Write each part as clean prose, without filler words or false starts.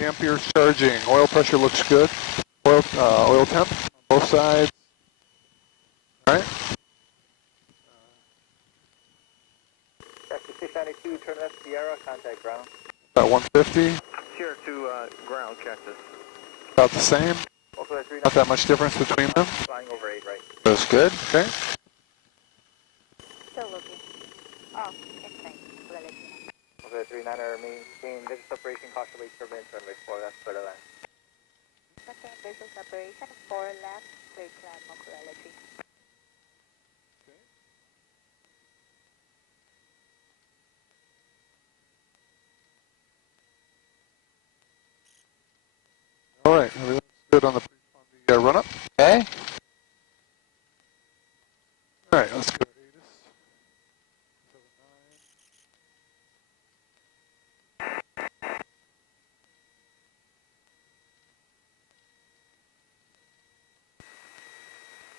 amperes charging. Oil pressure looks good. Oil temp on both sides. All right. 692, turn left Sierra, contact ground. About 150. Sierra to ground, check this. About the same. Not that much difference between them. Flying over 8, right. That's good. Okay. Still looking. Oh, it's fine. We'll let you know. Okay, 39er, maintain visual separation, caution wait turbulence, runway 4 left, clear to land. Maintain visual separation, 4 left, clear to land, Mokurela 3. All right, everything's good on the run-up. Okay. All right, let's go to ATIS.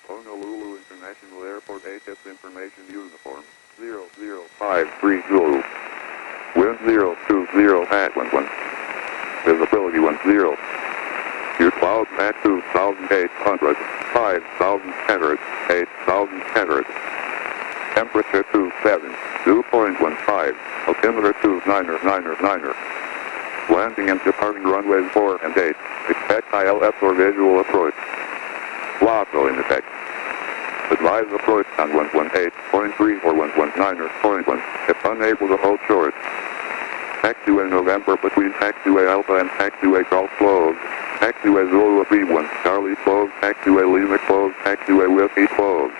79. Honolulu International Airport ATIS information uniform 00530. Wind 020 at 11. Visibility 10. Your clouds at 2,800, 5,000 8,000 Temperature 27, 2.15, altimeter 29er. Landing and departing runways 4 and 8. Expect ILS or visual approach. LASO in effect. Advise approach on 118.3 or 119.1 if unable to hold short. Taxiway November between Taxiway Alpha and Taxiway Golf closed. Taxiway Zulu B1, Charlie closed. Taxiway Lima closed. Taxiway Whiskey closed.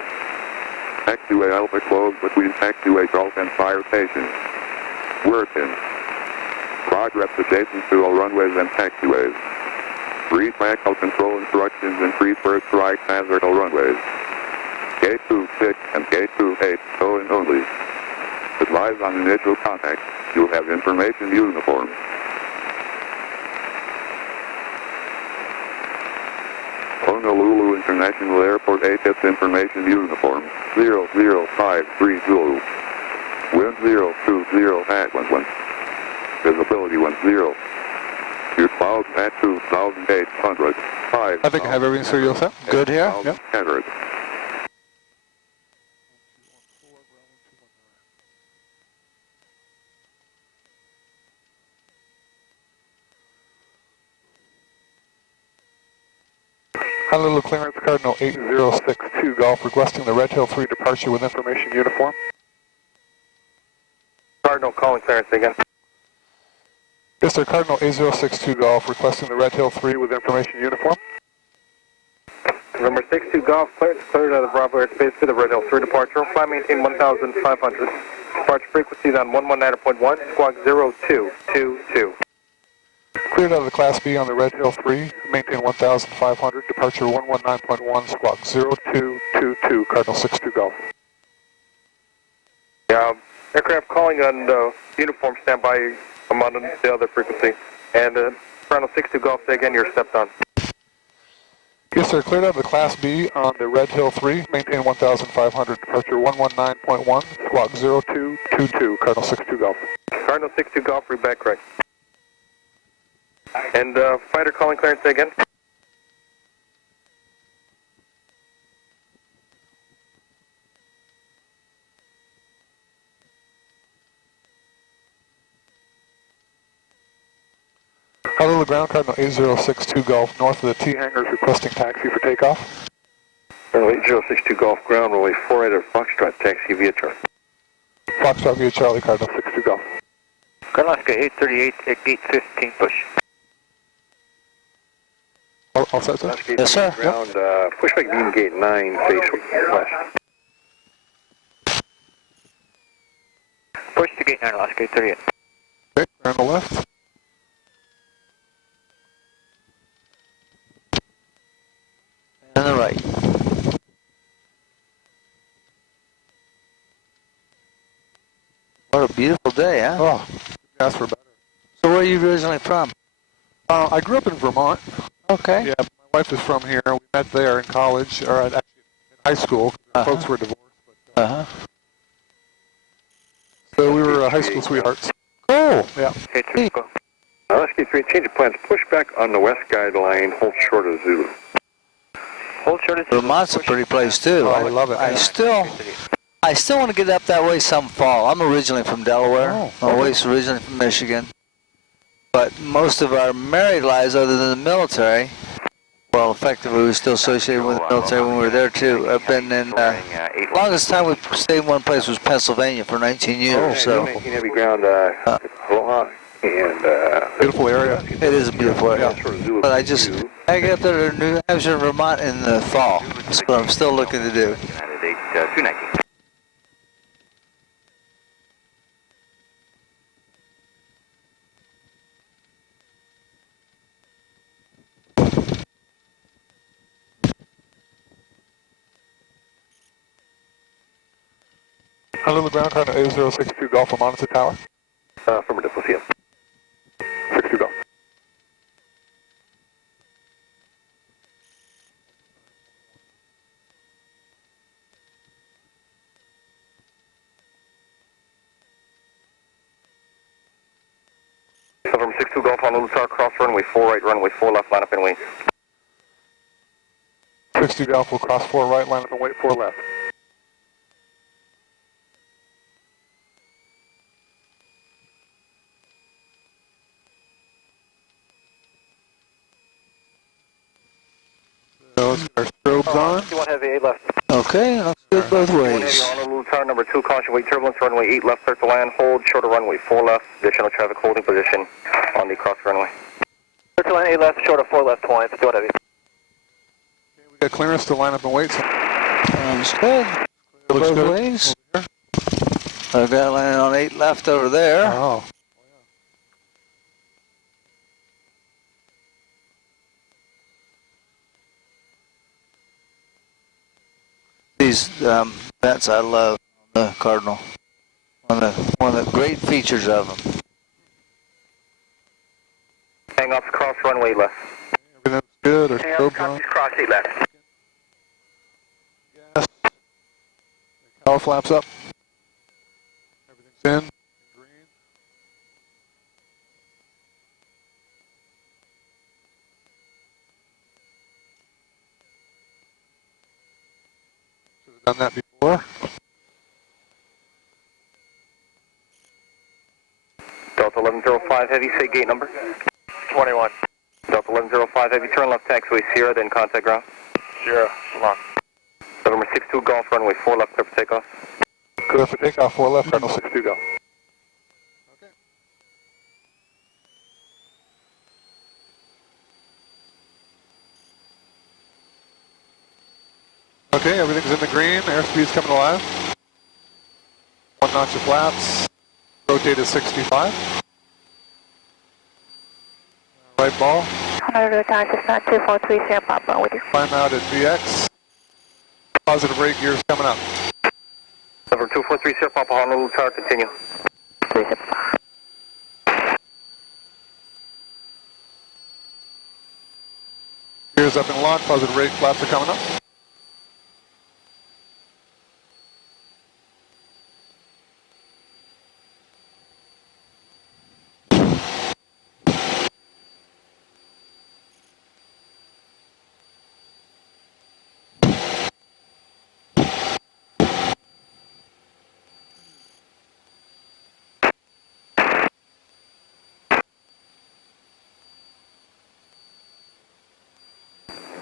Taxiway Alpha closed between Taxiway Golf and Fire Station. Working. Progress adjacent to all runways and taxiways. Read backhaul control instructions and free first right hazard all runways. Gate 26 and Gate 28 towing only. Advise on initial contact. You'll have information uniform. Honolulu International Airport ATIS information uniform 00530. Wind 020 at 11. Visibility 10. Your clouds at 2,800. 5. I think I have everything, sir. You all set? Good here? Yep. Honolulu clearance Cardinal 8062 Golf requesting the Red Hill 3 departure with information uniform. Cardinal calling clearance again. Yes, sir. Cardinal 8062 Golf requesting the Red Hill 3 with information uniform. Number 62 Golf, cleared out of Bravo airspace for the Red Hill 3 departure. Fly maintain 1,500. Departure frequencies on 119.1, squawk 0222. Cleared out of the Class B on the Red Hill 3, maintain 1,500, departure 119.1, squawk 0222, Cardinal 62 Golf. Yeah, aircraft calling on uniform standby. I'm on the other frequency. And Cardinal 62 Golf, say again, you're stepped on. Yes, sir. Cleared out of the Class B on the Red Hill 3, maintain 1,500, departure 119.1, squawk 0222, Cardinal 62 Golf. Cardinal 62 Golf, read back correct. And fighter calling clearance again. Honolulu ground Cardinal 8062 Golf north of the T hangars requesting taxi for takeoff. Cardinal 8062 Golf ground, runway 48 at Foxtrot, taxi via Charlie. Foxtrot via Charlie, Cardinal 62 Golf. Cardinal Oscar 838 at gate 15, push. All set, sir? Yes, sir. Ground, pushback beam gate 9, face west. Push to gate 9, Oscar 838. Okay, on the left. And the right. What a beautiful day, huh? Oh, ask for better. So where are you originally from? I grew up in Vermont. Okay. Yeah, my wife is from here. We met there in college, or actually in high school. Folks were divorced. But, so we were high school sweethearts. Cool. Yeah. Hey, 3 go. Rescue 3, change of plans. Push back on the west guideline. Hold short of Zulu. Hold short of Zulu. Vermont's a pretty place too. Oh, I love it. I still want to get up that way some fall. I'm originally from Delaware. Oh, Always originally from Michigan. But most of our married lives, other than the military, well, effectively we were still associated with the military when we were there too. Have been in. Longest time we stayed in one place was Pennsylvania for 19 years. So 19 heavy ground. Aloha. And beautiful area. it is a beautiful area. But I get up there to New Hampshire and Vermont in the fall. That's what I'm still looking to do. Candidate 219. Honolulu ground, Cardinal A062 Golf on Monitor Tower. affirmative. We'll see you. 62 Golf. From 62 Golf on Honolulu Tower, cross runway 4 right, runway 4 left, line up and wait. 62 Golf will cross 4 right, line up and wait 4 left. Those are strobes on. 61 heavy, 8 left. Okay, looks good both ways. Honolulu Tower, number 2, caution, wait turbulence, runway 8 left, start to land, hold, shorter runway 4 left, additional traffic holding position on the cross runway. Start to land 8 left, shorter 4 left, 21, 61 heavy. We got clearance to line up and wait. Sounds good. Looks Both good. ways. I've got landing on 8 left over there. Oh. These vents I love on the Cardinal. One of the great features of them. Hang off, cross runway left. Everything's good or strobes on. Cross 8 left. Yes. Power flaps up. Everything's in. Green. Should have done that before. Delta 1105 heavy, say gate number. 21. Delta 1105 heavy, turn left taxiway Sierra, then contact ground. Sierra, Salon. November 62 Golf, runway 4 left, clear for takeoff. Clear for takeoff, 4 left, Cardinal 62 go. Okay. Okay, everything's in the green, airspeed's coming alive. 1 notch of flaps, rotate is 65. Right ball, Honolulu Tower, Cessna 243, Sierra Papa, with you. climb out at VX. Positive rate gears coming up. Number 243 Sierra Papa, Honolulu Tower, continue. 37. Gears up and locked, positive rate flaps are coming up.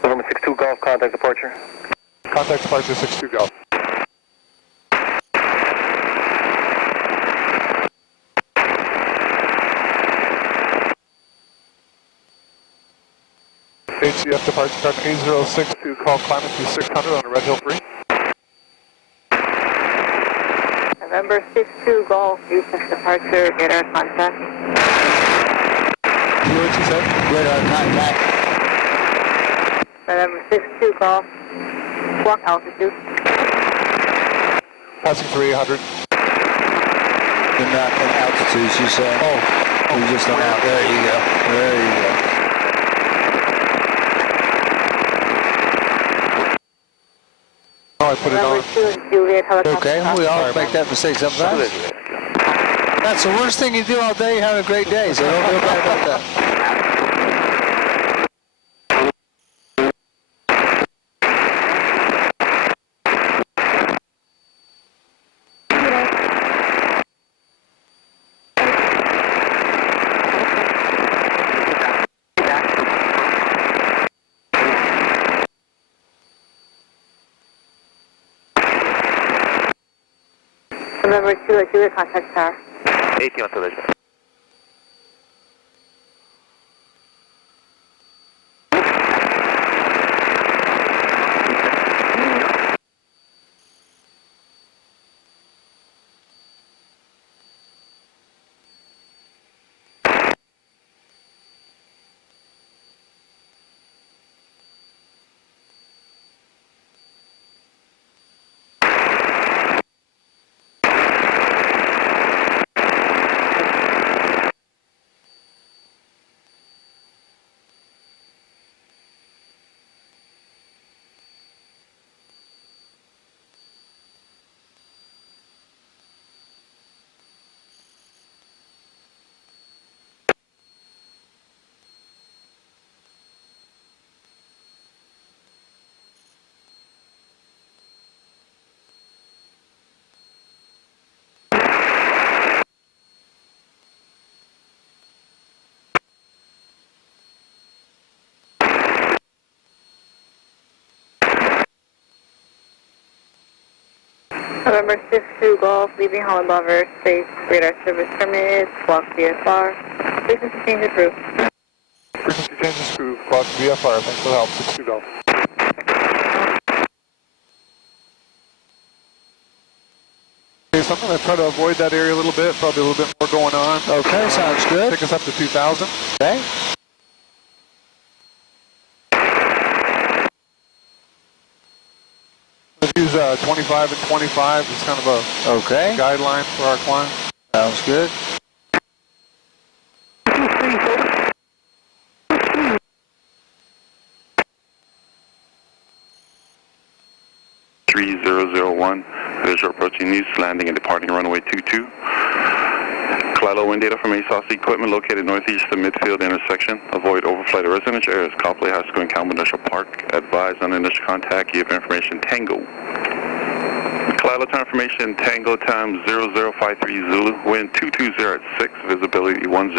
November 62 Golf, contact departure. Contact departure 62 go. HCF departure card A062, call climate to 600 on the Red Hill 3. November 62 Golf, Houston departure, radar contact. You what you said? Radar contact. November 62 Golf, walk altitude. Passing 300. You're not in altitude, you said. Oh, you're just on out. There you go. There you go. Oh, I put it November on. 2 Juliet helicopter. Okay, we all make that mistake sometimes. That's the worst thing you do all day. You have a great day, so don't feel bad about that. November 2 at Julia, contact tower. 18 on television. November 6-2 Golf, leaving Holland Boulevard Space, radar service permitted, squawk VFR. Frequency change approved. Frequency change is approved. Squawk VFR. Thanks for the help. 6-2 Golf. Okay, so I'm going to try to avoid that area a little bit. Probably a little bit more going on. Okay, sounds good. Take us up to 2,000. Okay. Let's use 25 and 25 as kind of a Okay. guideline for our climb. Sounds good. Visual approaching Nice, landing and departing runway 22. Clylo wind data from ASOS equipment located northeast of midfield intersection. Avoid overflight of residential areas. Copley High School and Calma Industrial Park. Advise on initial contact. Give information Tango. Clylo time information Tango time 0053 Zulu. Wind 220 at 6. Visibility 10.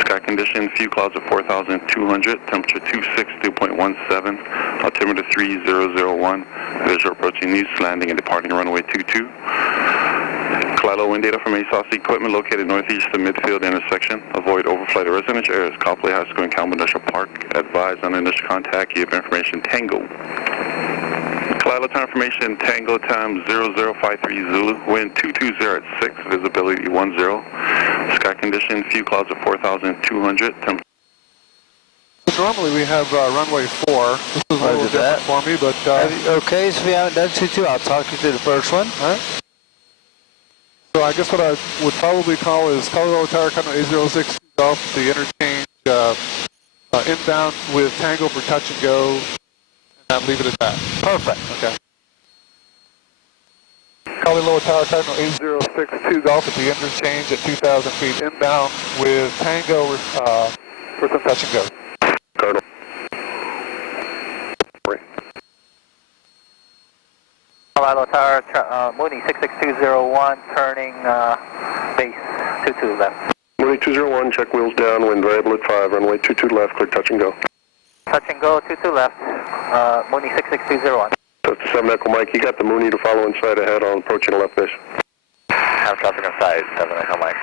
Sky condition few clouds of 4,200. Temperature 262.17. Altimeter 3001. Visual approaching Nice, landing and departing runway 22. Clylo wind data from ASOS equipment located northeast of midfield intersection. Avoid overflight of residential areas. Copley High School and Calma Industrial Park. Advise on initial contact. Give information Tango. Clylo time information Tango time 0053 Zulu. Wind 220 at 6. Visibility 10. Sky condition few clouds of 4,200. Temperature. Normally we have runway 4. This is a little different for me, but... okay, so we haven't done 2-2. I'll talk you through the first one. All right. So I guess what I would probably call is Colorado Tower Cardinal A06 Golf, the interchange inbound with Tango for touch and go, and leave it at that. Perfect. Okay. Colorado Tower Cardinal A062 Golf at the interchange at 2,000 feet inbound with Tango for some touch and go. Cardinal. Colorado Tower, Mooney 66201, turning base 22 left. Mooney 201, check wheels down, wind variable at 5, runway 22 left, clear touch and go. Touch and go, 22 left, Mooney 66201. That's 7 Echo Mike, you got the Mooney to follow inside ahead on approaching the left base. Have traffic inside, 7 Echo Mike.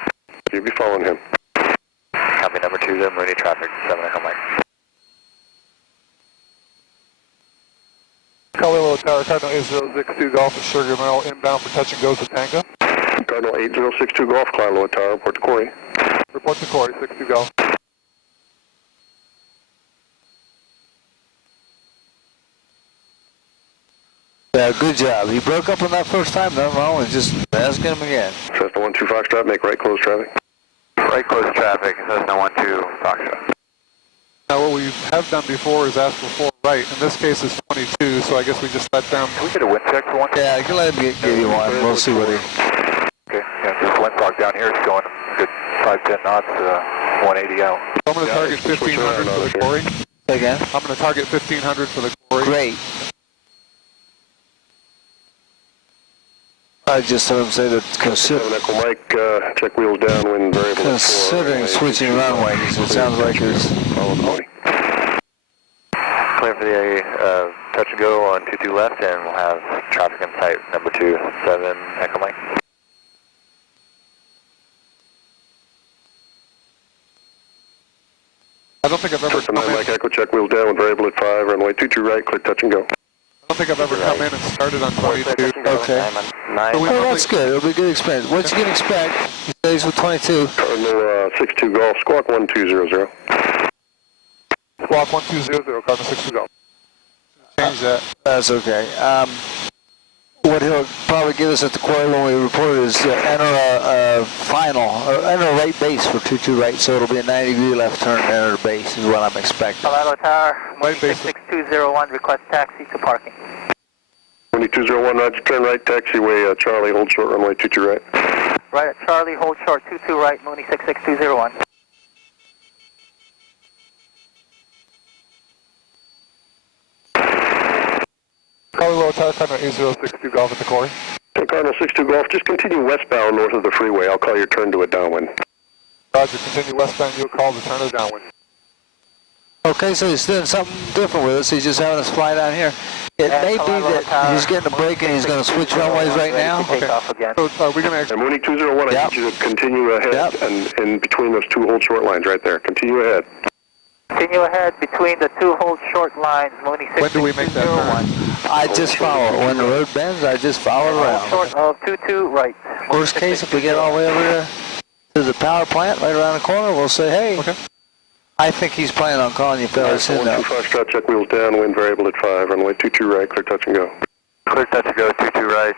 You'll be following him. Copy number 2 there, Mooney traffic, 7 Echo Mike. Colorado Tower Cardinal A062 Golf at Sugar Mill inbound for touch and go to Tango. Cardinal 8062 Golf, Clylo Tower, report to Corey. Report to Corey, 62 Golf. Yeah, good job. He broke up on that first time. Nothing wrong with just asking him again. Cessna 12 Foxtrot, make right close traffic. Right close traffic, Cessna 12 Foxtrot. Now what we have done before is ask for 4 right. In this case it's 22, so I guess we just let them... Can we get a wind check for one? Yeah, I can let him give you one. We'll see what he... Okay, yeah, there's wind fog down here. It's 10 knots, 180 out. I'm going to target 1500 for the quarry. Say again? I'm going to target 1500 for the quarry. Great. I just heard him say that Echo Mike, check wheels downwind variable. considering switching runways, it sounds like there's... Clear for the touch and go on 22 left, and we'll have traffic in sight, number 27, Echo Mike. I don't think I've ever come in. Mike Echo, check wheels down with variable at 5, runway 22 right, clear touch and go. I don't think I've ever come in and started on 22. Okay. Well, that's good. It'll be a good experience. What you can expect, he stays with 22. Cardinal 62 Golf, squawk 1200. Squawk 1200, Cardinal 62 Golf. Change that. That's okay. What he'll probably give us at the quarry when we report is enter a final, or enter a right base for 22 right, so it'll be a 90-degree left turn to enter the base is what I'm expecting. Colorado Tower, Right base. 6201, request taxi to parking. 2201, roger, turn right, taxiway, Charlie, hold short, runway 22 right. Right at Charlie, hold short, 22 right, Mooney 66201. Colorado Tower, Cardinal 8062 Golf at the quarry. Cardinal 62 Golf, just continue westbound north of the freeway. I'll call your turn to a downwind. Roger, continue westbound, you'll call the turn of downwind. Okay, so he's doing something different with us. He's just having us fly down here. It may be that he's getting a break and he's going to switch runways right now. Okay. So are we going to And Mooney 201, I need you to continue ahead and in between those two hold short lines right there. Continue ahead. Continue ahead between the two hold short lines, Mooney 66201. When do we make that turn? I just follow it. When the road bends, I just follow it around. Short of 22 right. Worst case, if we get all the way over there to the power plant right around the corner, we'll say, hey, Okay. I think he's planning on calling you fellas in now. 12 Foxtrot, check wheels down, wind variable at 5, runway 22 right, clear touch and go. Clear touch and go, 22 right,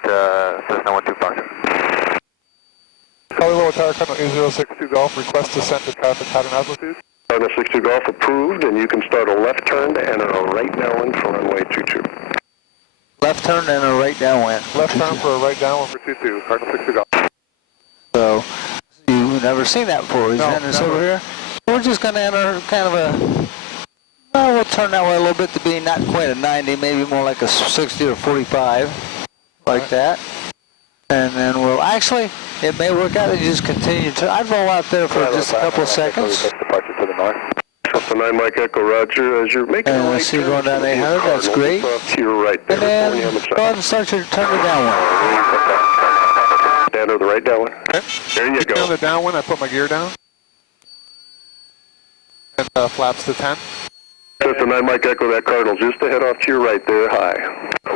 Cessna 12 Foxtrot. Colorado Tower, Cardinal 8062 Golf, request to send to traffic pattern altitude. Cardinal 62 Golf approved, and you can start a left turn to enter a right downwind for runway 22. Left turn and a right downwind. Left turn for a right downwind for 22, Cardinal 62 Golf. So, you've never seen that before. He's No, sending us never. over here. We're just going to enter kind of a, well, we'll turn that way a little bit to be not quite a 90, maybe more like a 60 or 45, like that. And then we'll, actually, it may work out that you just continue to, I'd roll out there for just a couple of seconds. Departure to the north. Delta 9 Mike Echo, roger, as you're making And a I right see you turn, going down 800, that's great. off to your right there. And then California, go ahead and start your turn to downwind. Stand to the right downwind. Okay. There you On go. the downwind, I put my gear down. And flaps to 10. Delta 9 Mike Echo, that Cardinal just to head off to your right there, high.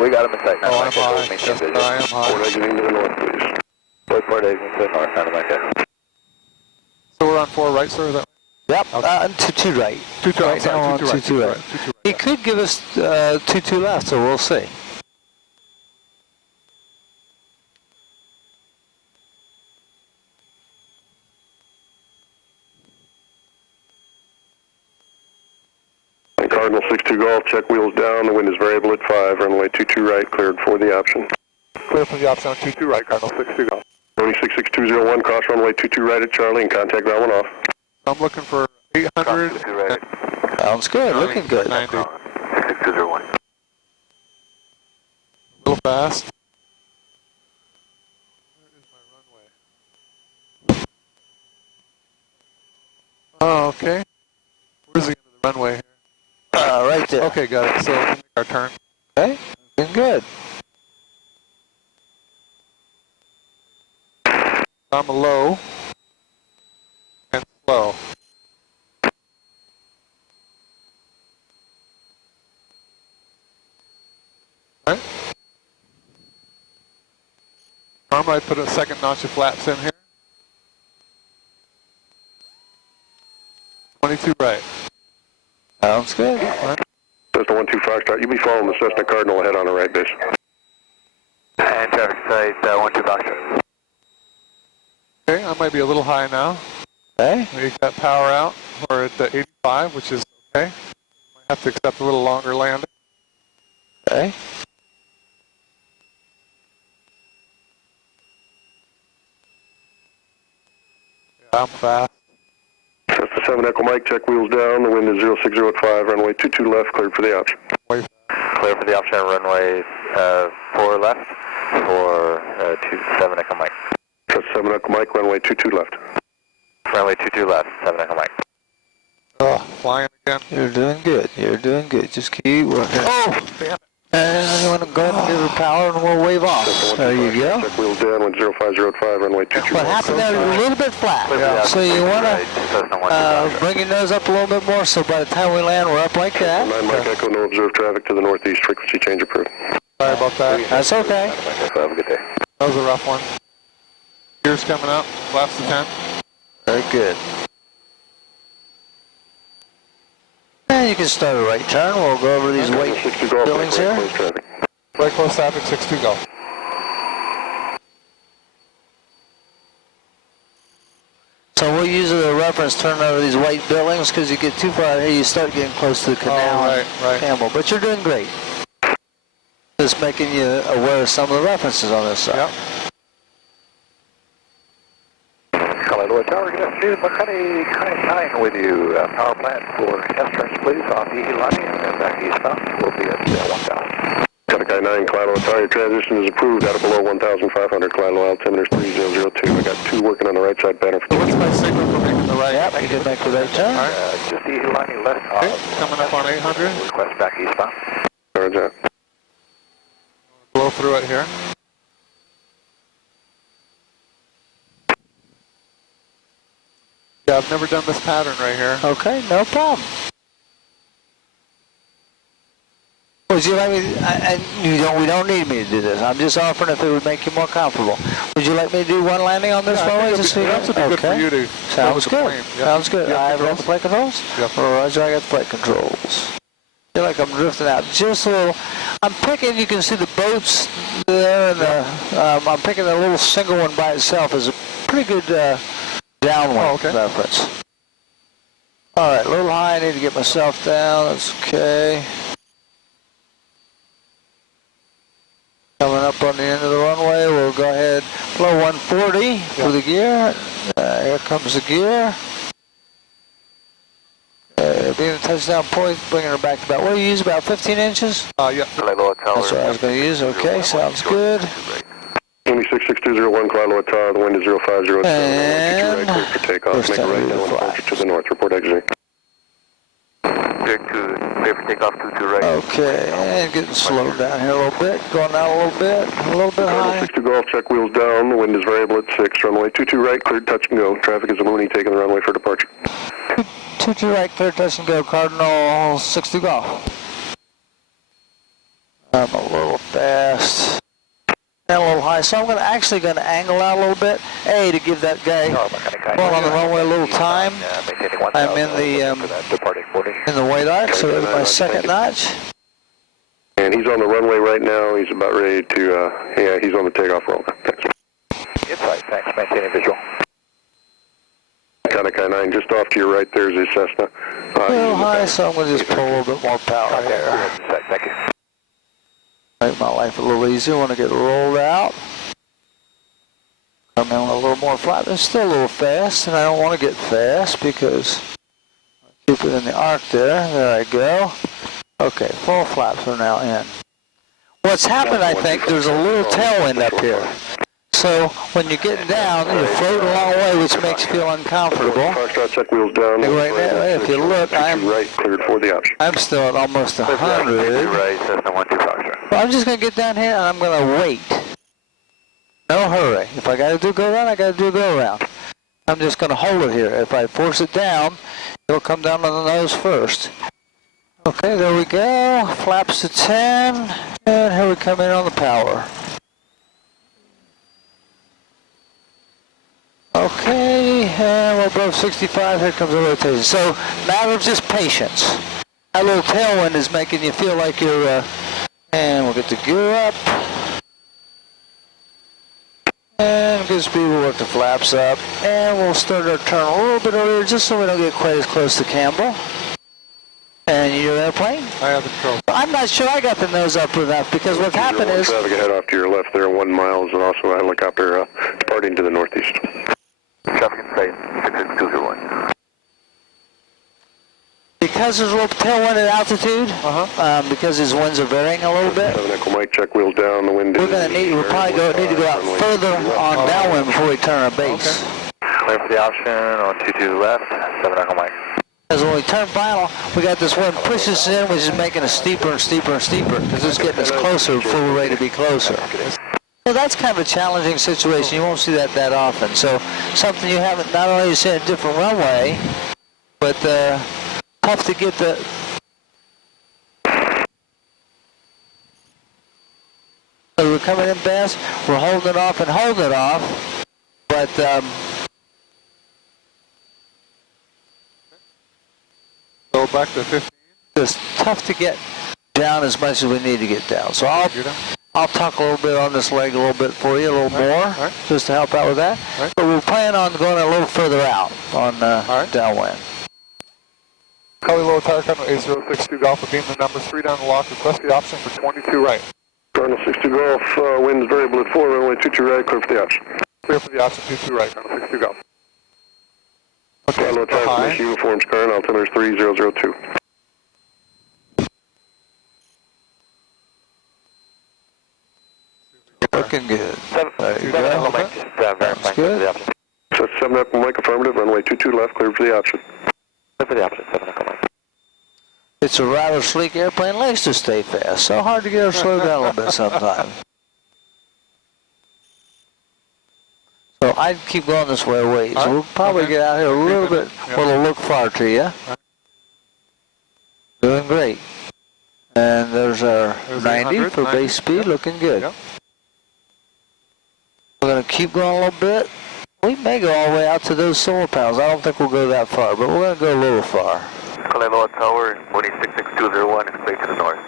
We got him in sight. Oh, I'm high. Yes, I am Port high. exiting to the north, please. Port exiting to the north, Santa Monica. So we're on 4 right, sir? Is that Yep, to 2 right. 2-2, Right I'm sorry, now on 2-2 right. 2-2 right. 2-2 right. He could give us 2-2 left, so we'll see. Cardinal 62 Golf, check wheels down, the wind is variable at 5, runway 22 right, cleared for the option. Clear from the option on 22 right, Cardinal 62 Golf. Mooney 66201, cross runway 22 right at Charlie, and contact that one off. I'm looking for 800 and Sounds good, looking good. 90. 6201. A little fast. Where is my runway? Oh, okay. Where's the end of the runway here? Right there. Okay, got it. So we'll make our turn. Okay, looking good. I'm low and slow. Right. Normally I put a second notch of flaps in here. 22 right. Sounds good. Right. Cessna 12 Foxtrot, you'll be following the Cessna Cardinal ahead on the right base. And traffic sight 12 Foxtrot. Okay, I might be a little high now. Okay. We got power out. We're at the 85, which is okay. Might have to accept a little longer landing. Okay. I'm fast. That's the 7 Echo Mike, check wheels down, the wind is 060 at 5, runway 22 left, cleared for the option. Way Clear for the option, runway 4 left for 7 Echo Mike. That's 7 Echo Mike, runway 22 left. Runway 22 left, 7 Echo Mike. flying again. You're doing good. You're doing good. Just keep working. Oh, damn it. And you want to go ahead and give her power and we'll wave off. There you go. Check wheels down, wind 050 at 5, runway 22 What left. happened there is a little bit flat. Yeah. So you want to bring your nose up a little bit more so by the time we land we're up like that. 9 Mike Echo, no observed traffic to the northeast, frequency change approved. Sorry about that. That's okay. Have a good day. That was a rough one. Gears coming up, left to 10. Very good. And you can start a right turn. We'll go over these white 62 Golf, buildings right here. close traffic. Right close traffic, 6-2 go. So we'll use it as a reference turn over these white buildings because you get too far out here, you start getting close to the canal right. Campbell. But you're doing great. Just making you aware of some of the references on this side. Yep. Colorado Tower, good afternoon. McConaughey 9 with you. Power plant for test trains, please, off Ehelani and then back eastbound. We'll be at 1,000. Kanekai 9, Clyde Tower, transition is approved out of below 1,500, Clyde altimeter 3002. I got 2 working on the right side banner. So what's my signal for making the right? Yep, you can make the right turn. Just Ehelani left. Okay, coming up on 800. Request back eastbound. Roger. Blow through it here. Yeah, I've never done this pattern right here. Okay, no problem. Would you like me? We don't need me to do this. I'm just offering if it would make you more comfortable. Would you like me to do one landing on this runway? That's would be good for you to Sounds the good. plane. Yep. Sounds good. Yep, I have got the flight controls. Yep. Roger, I got the flight controls. I feel like I'm drifting out just a little. I'm picking. You can see the boats there, and I'm picking a little single one by itself as a pretty good downwind reference. All right, a little high. I need to get myself down. That's okay. Coming up on the end of the runway, we'll go ahead below 140 for the gear. Here comes the gear. Being the touchdown point, bringing her back to about, what do you use, about 15 inches? Yeah. That's what I was going to use. Okay, sounds good. 26201, Clyde Tower, the wind is 050. And right, clear for takeoff. Make a right down approach to the north. Report exiting. Clear for takeoff 22 right. Okay, and getting slowed down here a little bit. Going out a little bit high. 62 Golf, check wheels down. The wind is variable at 6. Runway 22 right, cleared touch and go. Traffic is a Mooney taking the runway for departure. 22 right, clear touch and go. Cardinal 60 Golf. I'm a little fast. And a little high, so I'm actually going to angle out a little bit. To give that guy going on the runway a little time. I'm in the white arc, so there's my second notch. And he's on the runway right now. He's about ready to, he's on the takeoff roll. Thanks. Inside, thanks. Maintaining visual. Kanekai 9, just off to your right, there's a Cessna. A little high, so I'm going to just pull a little bit more power here. Thank you. Make my life a little easier when I get rolled out. Come in a little more flat. It's still a little fast, and I don't want to get fast because I keep it in the arc there. There I go. Okay, full flaps are now in. What's happened, I think, there's a little tailwind up here. So when you're getting down, you float a long way, which makes you feel uncomfortable. Foxtrot, check wheels down. Right now, if you look, right, cleared for the option. I'm still at almost 100. Right, Cessna 12 Foxtrot. Well, I'm just going to get down here and I'm going to wait. No hurry. If I got to do go around, I got to do go around. I'm just going to hold it here. If I force it down, it'll come down on the nose first. Okay, there we go. Flaps to 10. And here we come in on the power. Okay, and we're above 65. Here comes the rotation. So, matter of just patience. That little tailwind is making you feel like you're, and we'll get the gear up. And good speed, we'll work the flaps up. And we'll start our turn a little bit earlier just so we don't get quite as close to Campbell. And your airplane? I have the control. I'm not sure I got the nose up enough because what happened is... Traffic ahead off to your left there, 1 mile, and also a helicopter departing to the northeast. Traffic in site 66201. Because there's a little tailwind at altitude, because these winds are varying a little bit, 7 Echo Mike, check wheels down, the wind we'll probably need to go out further on downwind before we turn our base. Clear for the option on 22 left, 7 Echo Mike. Because when we turn final, we got this wind pushes us in, which is making us steeper and steeper and steeper, because it's getting us closer before we're ready to be closer. So that's kind of a challenging situation. You won't see that often. So something you haven't not only seen a different runway, but tough to get the. So we're coming in fast. We're holding it off and holding it off, but. Go back to 15. It's tough to get down as much as we need to get down. So I'll talk a little bit on this leg a little bit for you, a little more, just to help out with that. But we're planning on going a little further out on downwind. Kelly Low Tower Cardinal 8062 Golf will beam the number 3 down the lock. Request the option for 22 right. Cardinal 62 Golf, winds variable at 4, runway 22 right, clear for the option. Clear for the option 22 right, Cardinal 62 Golf. Okay, Low Tower Commission uniforms, current altimeter 3002. Looking good. There you go. That's good. So 7 Echo Mike, affirmative, runway 22 left, clear for the option. Clear for the option, 7 Echo Mike. It's a rather sleek airplane, likes to stay fast, so hard to get her slowed down a little bit sometimes. So I'd keep going this way a ways. We'll probably get out here a little bit where it'll look far to you. Doing great. And there's our 90 for base speed, looking good. We're going to keep going a little bit. We may go all the way out to those solar panels. I don't think we'll go that far, but we're going to go a little far. Kalaloa Tower, Mooney 66201, is clear to the north.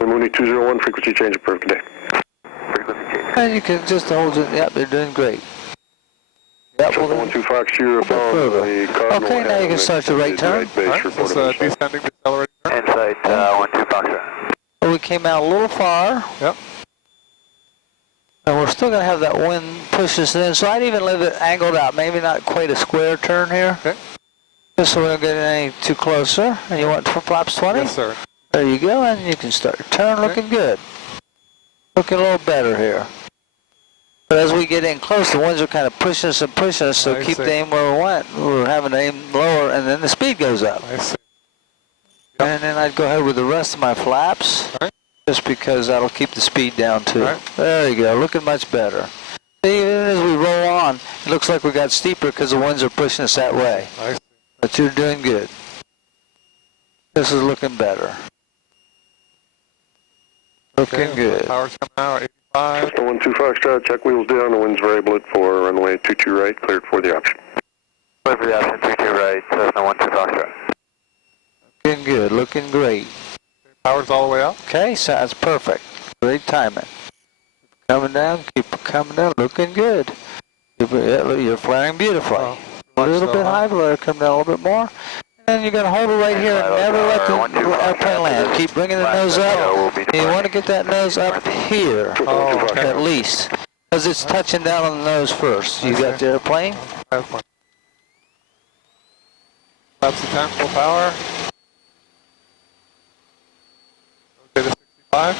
Mooney 201, frequency change approved today. Frequency change. And you can just hold it. Yep, they're doing great. Yep, we're going to 12 Fox, you're okay, now you can start your right turn. It's descending, decelerating turn. Insight 12 Foxtrot. Well, we came out a little far. Yep. And we're still going to have that wind push us in, so I'd even leave it angled out, maybe not quite a square turn here. Okay. Just so we don't get any too closer. And you want for flaps 20? Yes, sir. There you go, and you can start your turn looking good. Looking a little better here. But as we get in close, the winds are kind of pushing us, so keep the aim where we went. We're having to aim lower, and then the speed goes up. I see. Yep. And then I'd go ahead with the rest of my flaps. Just because that'll keep the speed down too. There you go, looking much better. Even as we roll on, it looks like we got steeper because the winds are pushing us that way. But you're doing good. This is looking better. Looking good. Power's coming out, 85. 12 Foxtrot, check wheels down, the wind's variable at 4, runway 22 right, cleared for the option. Clear for the option, 32 right, Cessna 12 Foxtrot. Looking good, looking great. Power's all the way up. Okay, sounds perfect. Great timing. Coming down, keep coming down, looking good. You're flying beautifully. A little bit high, but let it come down a little bit more. And you're going to hold it right here and never let the airplane land. Keep bringing the nose up. And you want to get that nose up here, at least. Because it's touching down on the nose first. You got the airplane? Flaps to 10, full power. Okay, to 65.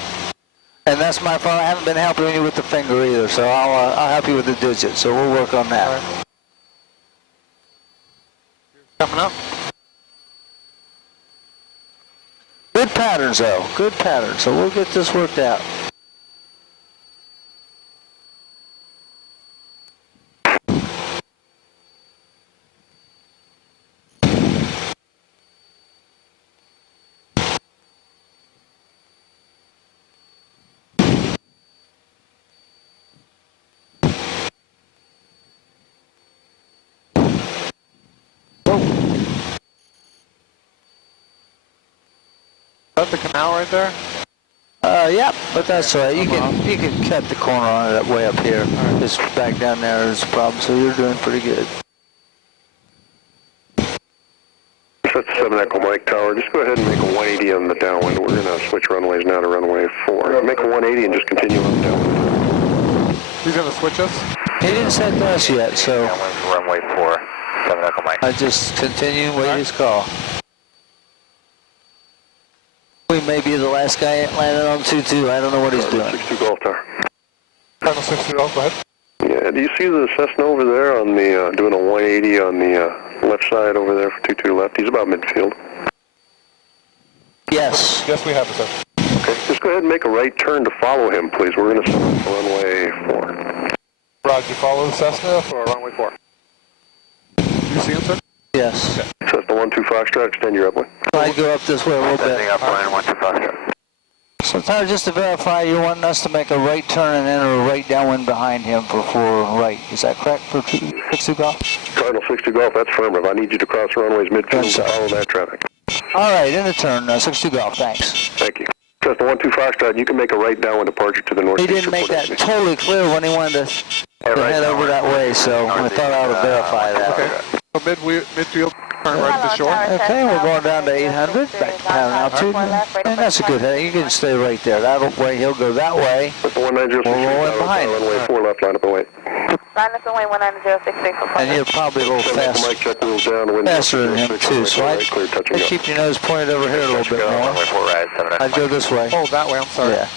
And that's my fault. I haven't been helping you with the finger either, so I'll help you with the digits. So we'll work on that. Coming up. Good patterns, though. Good patterns. So we'll get this worked out. Is that the canal right there? Yep, but that's all right. You can cut the corner on it way up here. Just back down there is a problem, so you're doing pretty good. That's 7 Echo Mike Tower. Just go ahead and make a 180 on the downwind. We're going to switch runways now to runway 4. Make a 180 and just continue on the downwind. He's going to switch us? He didn't set to us yet, so. Downwind for runway 4. 7 Echo Mike. I just continue and wait his call. We may be the last guy landing on 2-2. I don't know what he's doing. 62 Golf Tower. Cardinal 60 Golf, go ahead. Yeah, do you see the Cessna over there on the, doing a 180 on the left side over there for 22 left? He's about midfield. Yes. Yes, we have it, sir. Okay, just go ahead and make a right turn to follow him, please. We're going to set up runway 4. Roger, follow the Cessna for runway 4. You see him, sir? Yes. Okay. Cessna 1-2 Foxtrot, extend your upwind. I'd go up this way a little bit. Upline 1-2 Foxtrot. So Tyler, just to verify, you're wanting us to make a right turn and enter a right downwind behind him for 4 right. Is that correct for 62 Golf? Cardinal 62 Golf, that's affirmative. I need you to cross the runways midfield to follow that traffic. All right, in the turn, 62 Golf, thanks. Thank you. Cessna 1-2 Foxtrot, you can make a right downwind departure to the He northeast. didn't make that totally clear when he wanted to head over that way, so I thought I ought to verify that. Okay. So midfield, turn right to the shore. Okay, we're going down to 800, back to pound altitude, and that's a good head. You can stay right there. That way he'll go that way. Cessna 1906, We'll roll in behind him. runway 4 left, line up and wait. Line up and wait 19063 for And you're probably a little faster, Mike, check wheels down, wind faster than him 06, too, so right, clear, touch and I'd go. keep your nose pointed over here a little bit more. Runway 4 right, 7 Echo I'd go this way. Oh, that way, I'm sorry. Yeah.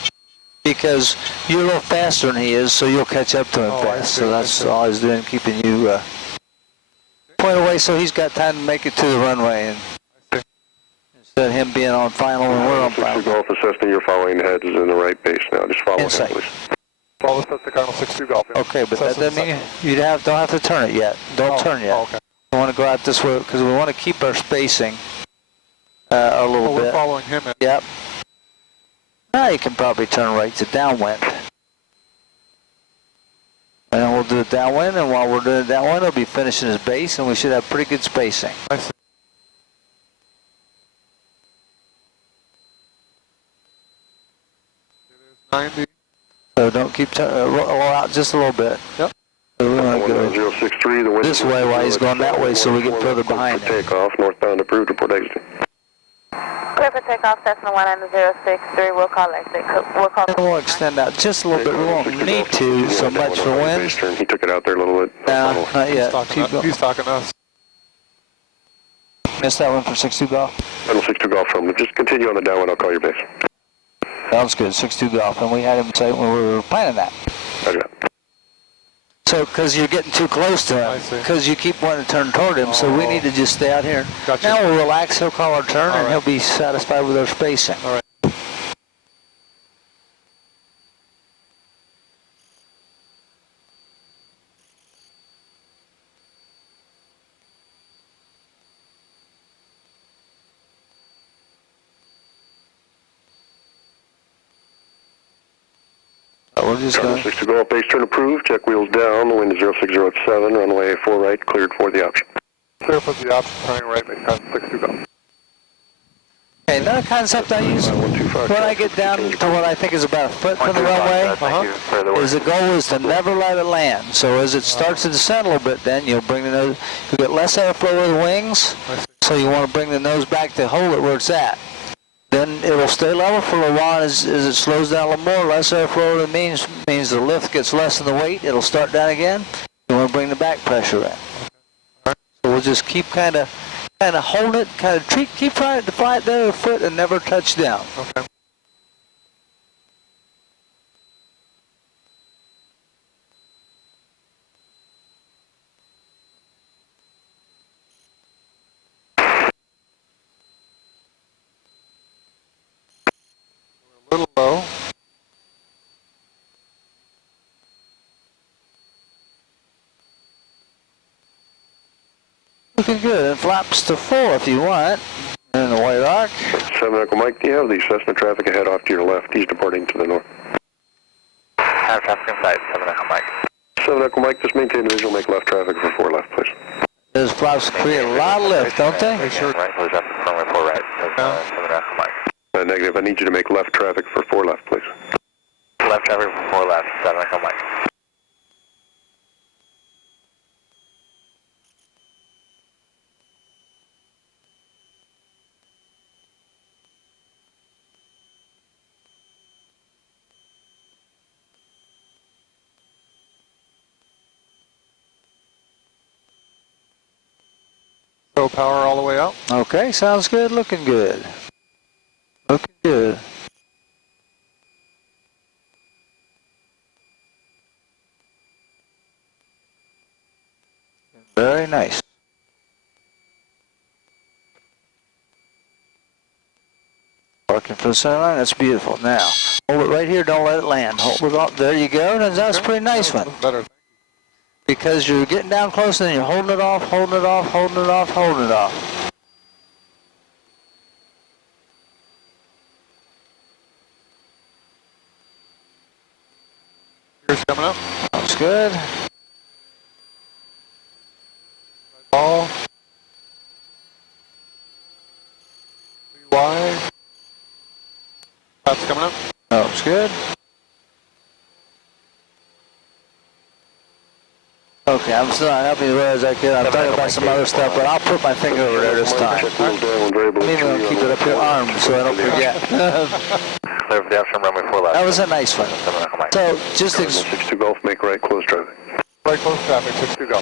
Because you're a little faster than he is, so you'll catch up to him Oh, I fast. see, So I that's see. all he's doing, keeping you point away so he's got time to make it to the runway. And instead of him being on final and we're on 60 final. Golf, the Cessna you're following heads is in the right base now. Just follow Insight. him, please. Follow Cessna Cardinal 62 Golf. Yeah. Okay, but that Cessna doesn't mean you don't have to turn it yet. Don't turn yet. Oh, okay. We want to go out this way because we want to keep our spacing a little Well, we're bit. following him in. Yep. Now you can probably turn right to downwind. And then we'll do it downwind, and while we're doing it downwind, he'll be finishing his base, and we should have pretty good spacing. I see. It is 90. So don't keep roll out just a little bit. Yep. So we want to go 1063, the wind this way while he's going that way so we get further behind him. Takeoff, northbound approved, report exit. Clear for takeoff, Cessna 19063. We'll call exit. We'll call. And we'll extend out just a little bit. We won't need to so much for wind. He took it out there a little bit. No, not yet. He's talking to us. Missed that one for 62 Golf. Cardinal 62 Golf from, just continue on the downwind, I'll call your base. Sounds good, 62 Golf. And we had him say when we were planning that. Roger that. So, because you're getting too close to I him, see. because you keep wanting to turn toward him, so we need to just stay out here. Gotcha. Now we'll relax, he'll call our turn, All and right. he'll be satisfied with our spacing. All right. We're just Cardinal going 62 Golf, base turn approved, check wheels down, the wind is 06087, runway 4 right, cleared for the option. Clear for the option, turning right, make Cardinal 62 Golf. Okay, another concept I use when I get down to what I think is about a foot from the runway, Thank you for the is the goal is to never let it land. So as it starts to descend a little bit, then you'll bring the nose, you get less airflow with the wings, so you want to bring the nose back to hold it where it's at. Then it'll stay level for a little while. As it slows down a little more, less airflow means the lift gets less than the weight. It'll start down again. You want to bring the back pressure in. So we'll just keep kind of holding it, keep trying to fly it there a foot and never touch down. Okay. We're a little low. Looking good. And flaps to 4 if you want. And the white arc. 7 Echo Mike, do you have the Cessna traffic ahead off to your left? He's departing to the north. Have traffic in sight, 7 Echo Mike. 7 Echo Mike, just maintain the visual, make left traffic for 4 left, please. Those flaps create a lot of lift, don't they? Sure. Right, close up runway 4 right, Yeah. 7 Echo Mike. Negative, I need you to make left traffic for 4 left, please. Left traffic for 4 left, 7 Echo Mike. Go power all the way up. Okay, sounds good, looking good. Looking good. Very nice. Working for the center line, that's beautiful. Now, hold it right here, don't let it land. Hold it up, there you go, and that's a pretty nice one. Better. Because you're getting down close and then you're holding it off, holding it off, holding it off, holding it off. Here's coming up. Sounds good. Ball. Wide. Flaps coming up. Sounds good. Okay, I'm still not helping you as I can. I'm talking about some other stuff, but I'll put my finger over there this time. I'm even going to keep it up your arm so I don't forget. Clear for the option runway 4 left. That was a nice one. So, just 62 Golf, make right, close traffic. Right close traffic, 62 go.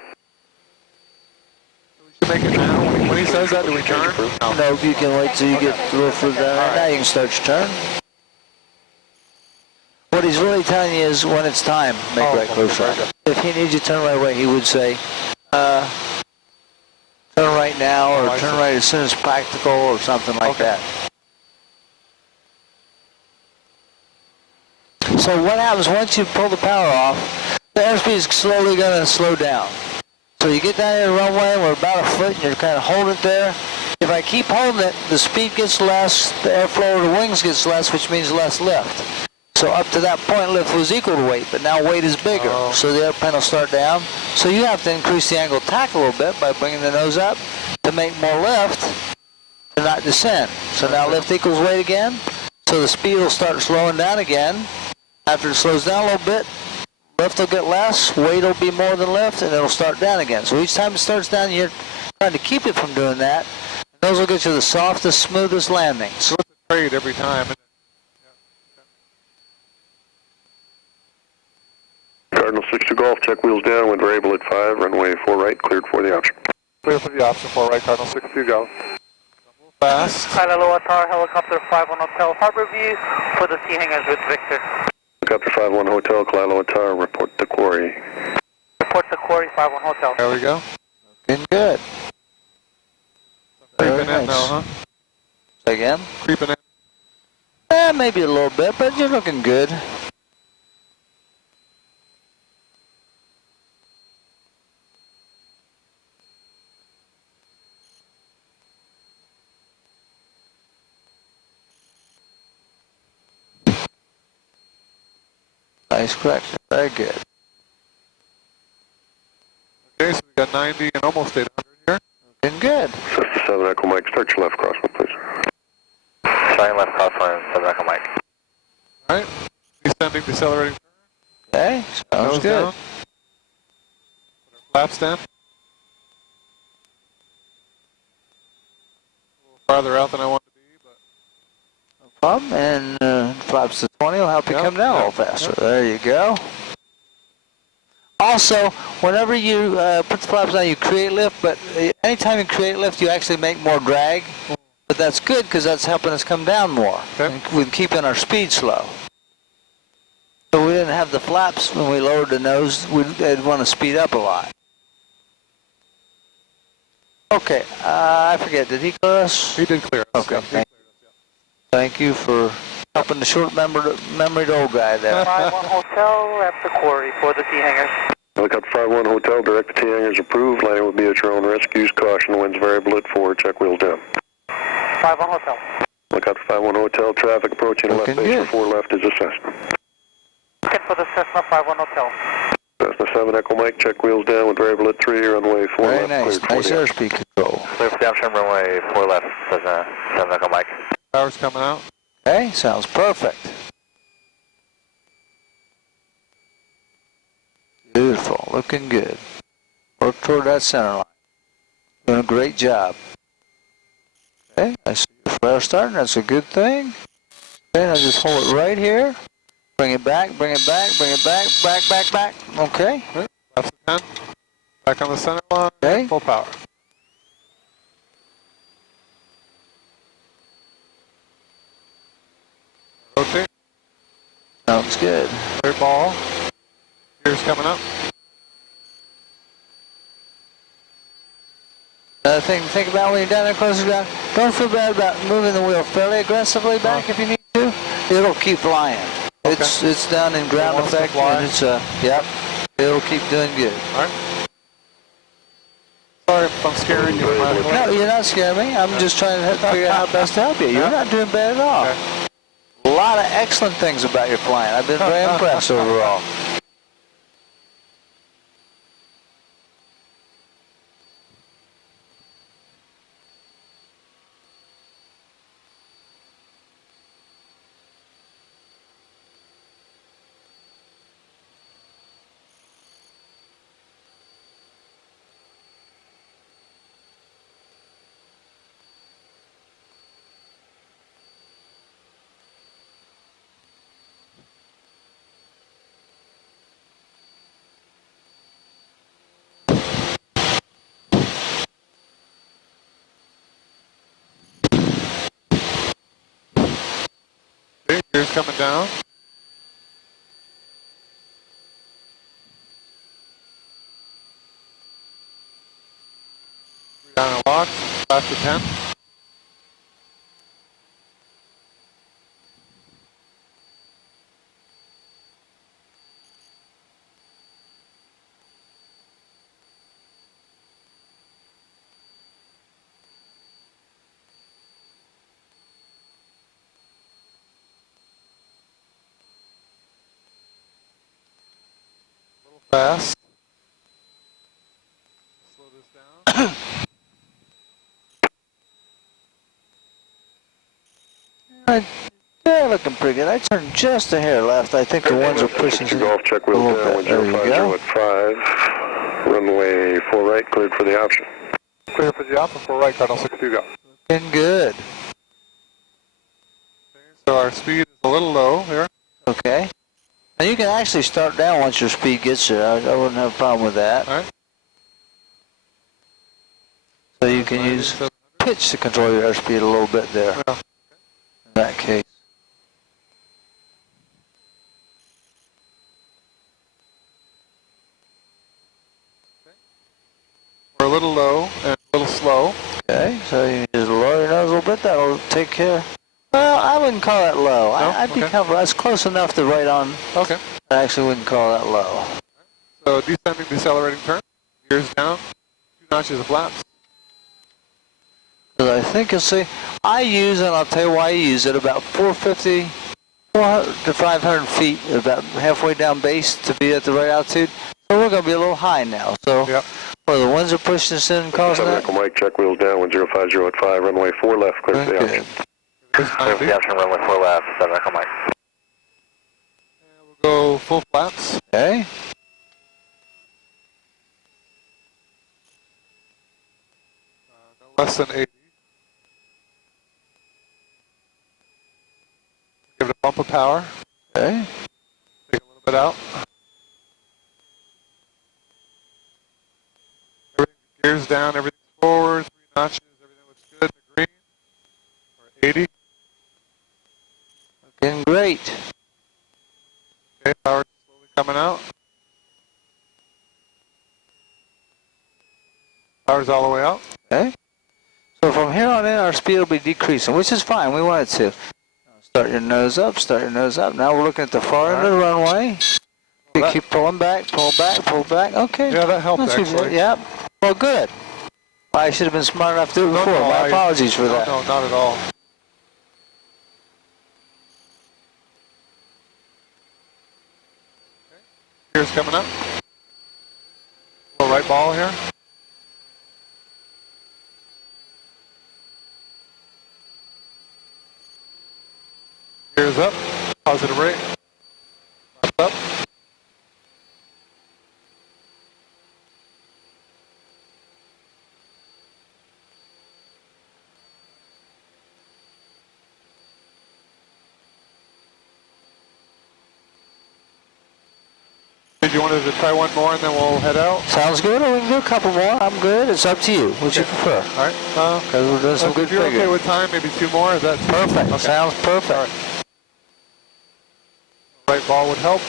We should make it now. When he says that, do we turn? no, you can wait till you get a little further down. Now you can start your turn. What he's really telling you is when it's time, make right close traffic. If he needs you to turn right away, he would say, turn right now, or turn right as soon as practical, or something like that. So what happens once you pull the power off, the airspeed is slowly going to slow down. So you get down here the runway, we're about a foot, and you're kind of holding it there. If I keep holding it, the speed gets less, the airflow of the wings gets less, which means less lift. So up to that point, lift was equal to weight, but now weight is bigger. So the airplane will start down. So you have to increase the angle of attack a little bit by bringing the nose up to make more lift to not descend. So now lift equals weight again. So the speed will start slowing down again. After it slows down a little bit, lift will get less, weight will be more than lift, and it'll start down again. So each time it starts down, you're trying to keep it from doing that. And those will get you the softest, smoothest landings. So it's a trade every time. Cardinal 62 Golf, check wheels down, wind variable at 5, runway 4 right, cleared for the option. Clear for the option 4 right, Cardinal 62 go. Fast. Kailua Tower, helicopter 51 Hotel, harbor view for the sea hangars with Victor. Helicopter 51 Hotel, Kailua Tower, report to quarry. Report to quarry 51 Hotel. There we go. Looking good. Very Creeping in nice. now, huh? Say again? Creeping in. Maybe a little bit, but you're looking good. Nice correction. Very good. Okay, so we got 90 and almost 800 here. Looking good. Cessna 7 Echo Mike, start your left crosswind, please. Starting left crosswind, 7 Echo Mike. All right. Descending, decelerating. Okay, sounds Nose good. down. Put our flaps down. A little farther out than I want to be, but No problem. And flaps to 20 will help you come down a little faster. There you go. Also, whenever you put the flaps down, you create lift, but anytime you create lift, you actually make more drag. But that's good because that's helping us come down more. Okay. With keeping our speed slow. So we didn't have the flaps when we lowered the nose. We'd want to speed up a lot. Okay, I forget. Did he clear us? he did clear us. Okay, Yeah, thank you for helping the short-memoried old guy there. 51 Hotel at the quarry for the sea hangars. Helicopter 51 Hotel, direct to T hangars approved, landing will be at your own risk, use caution, winds variable at 4, check wheels down. 51 Hotel. Helicopter 51 Hotel, traffic approaching left Looking base good. for 4 left is assessed. Ticket for the Cessna 51 Hotel. Cessna 7 Echo Mike, check wheels down with variable at 3, runway 4 Very left, nice. cleared Nice for the airspeed control. Clear for the option runway 4 left, 7 Echo Mike. Power's coming out. Okay, sounds perfect. Beautiful, looking good. Work toward that center line. Doing a great job. Okay, I see your flare starting, that's a good thing. Okay, now just hold it right here. Bring it back, bring it back, bring it back, back. Okay, Flaps to 10. Back on the center line. Okay. Full power. good. Clear ball. Gears coming up. Another thing to think about when you're down there close to the ground, don't feel bad about moving the wheel fairly aggressively back if you need to. It'll keep flying. Okay. It's down in ground wants to effect, fly. and it's yep, it'll keep doing good. All right. Sorry if I'm scaring you. No, you're not scaring me. I'm just trying to figure out how best to help you. You're not doing bad at all. Okay. A lot of excellent things about your flying. I've been very impressed overall. Okay, gears coming down. Down and locked. Fast to 10. Fast. Slow this down. Yeah, looking pretty good. I turned just a hair left. I think the ones are pushing Your golf check wheels down, 1050 at 5. Runway 4 right, cleared for the option. Clear for the option for right, Cardinal 62, go. Looking good. Okay, so our speed is a little low here. Okay. Now you can actually start down once your speed gets there. I wouldn't have a problem with that. All right. So you can use pitch to control your airspeed a little bit there. Yeah. In that case. We're a little low and a little slow. Okay, so you just lower your nose a little bit. That'll take care. Well, I wouldn't call that low. No? I'd be Okay. comfortable. That's close enough to right on. Okay. I actually wouldn't call that low. So descending, decelerating turn. Gears down. 2 notches of flaps. Because I think you'll see, I use, and I'll tell you why I use it, about 450, 400 to 500 feet, about halfway down base to be at the right altitude. So we're going to be a little high now. So Yep. for the ones that are pushing us in and causing 7 that, Echo Mike, check wheels down, 1050 at 5. Runway 4 left, clear for the good. option. Here's 90. option, runway 4 left, 7 Echo Mike. And we'll go full flaps. Okay. No less than 80. Give it a bump of power. Okay. Take a little bit out. Everything, gears down, everything's forward, 3 notches, everything looks good. The green, or 80. Looking great. Okay, power slowly coming out. Power's all the way out. Okay. So from here on in, our speed will be decreasing, which is fine. We want it to. Start your nose up, start your nose up. Now we're looking at the far end of the runway. You Well, keep pulling back, pull back, pull back. Okay. Yeah, that helped Not too actually. bad. Yep. Well, good. Well, I should have been smart enough to do it No, before. no, My I- apologies for that. No, not at all. Okay. Gears coming up. Little right ball here. Gears up. Positive rate. Left up. Did you want to try one more and then we'll head out? Sounds good, or we can do a couple more. I'm good. It's up to you. What you prefer? All right. Because we're doing some good If you're okay figuring. with time, maybe 2 more. Is that Perfect. Okay. Sounds perfect. All right. Right ball would help.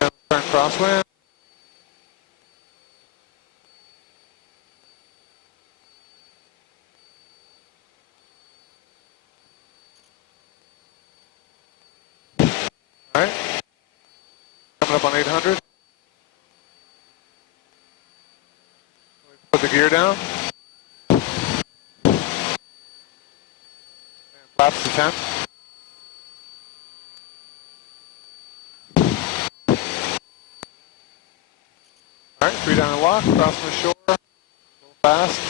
And turn crosswind. All right. Coming up on 800. Put the gear down. And flaps to 10. All right, 3 down and lock, crossing the shore, a little fast.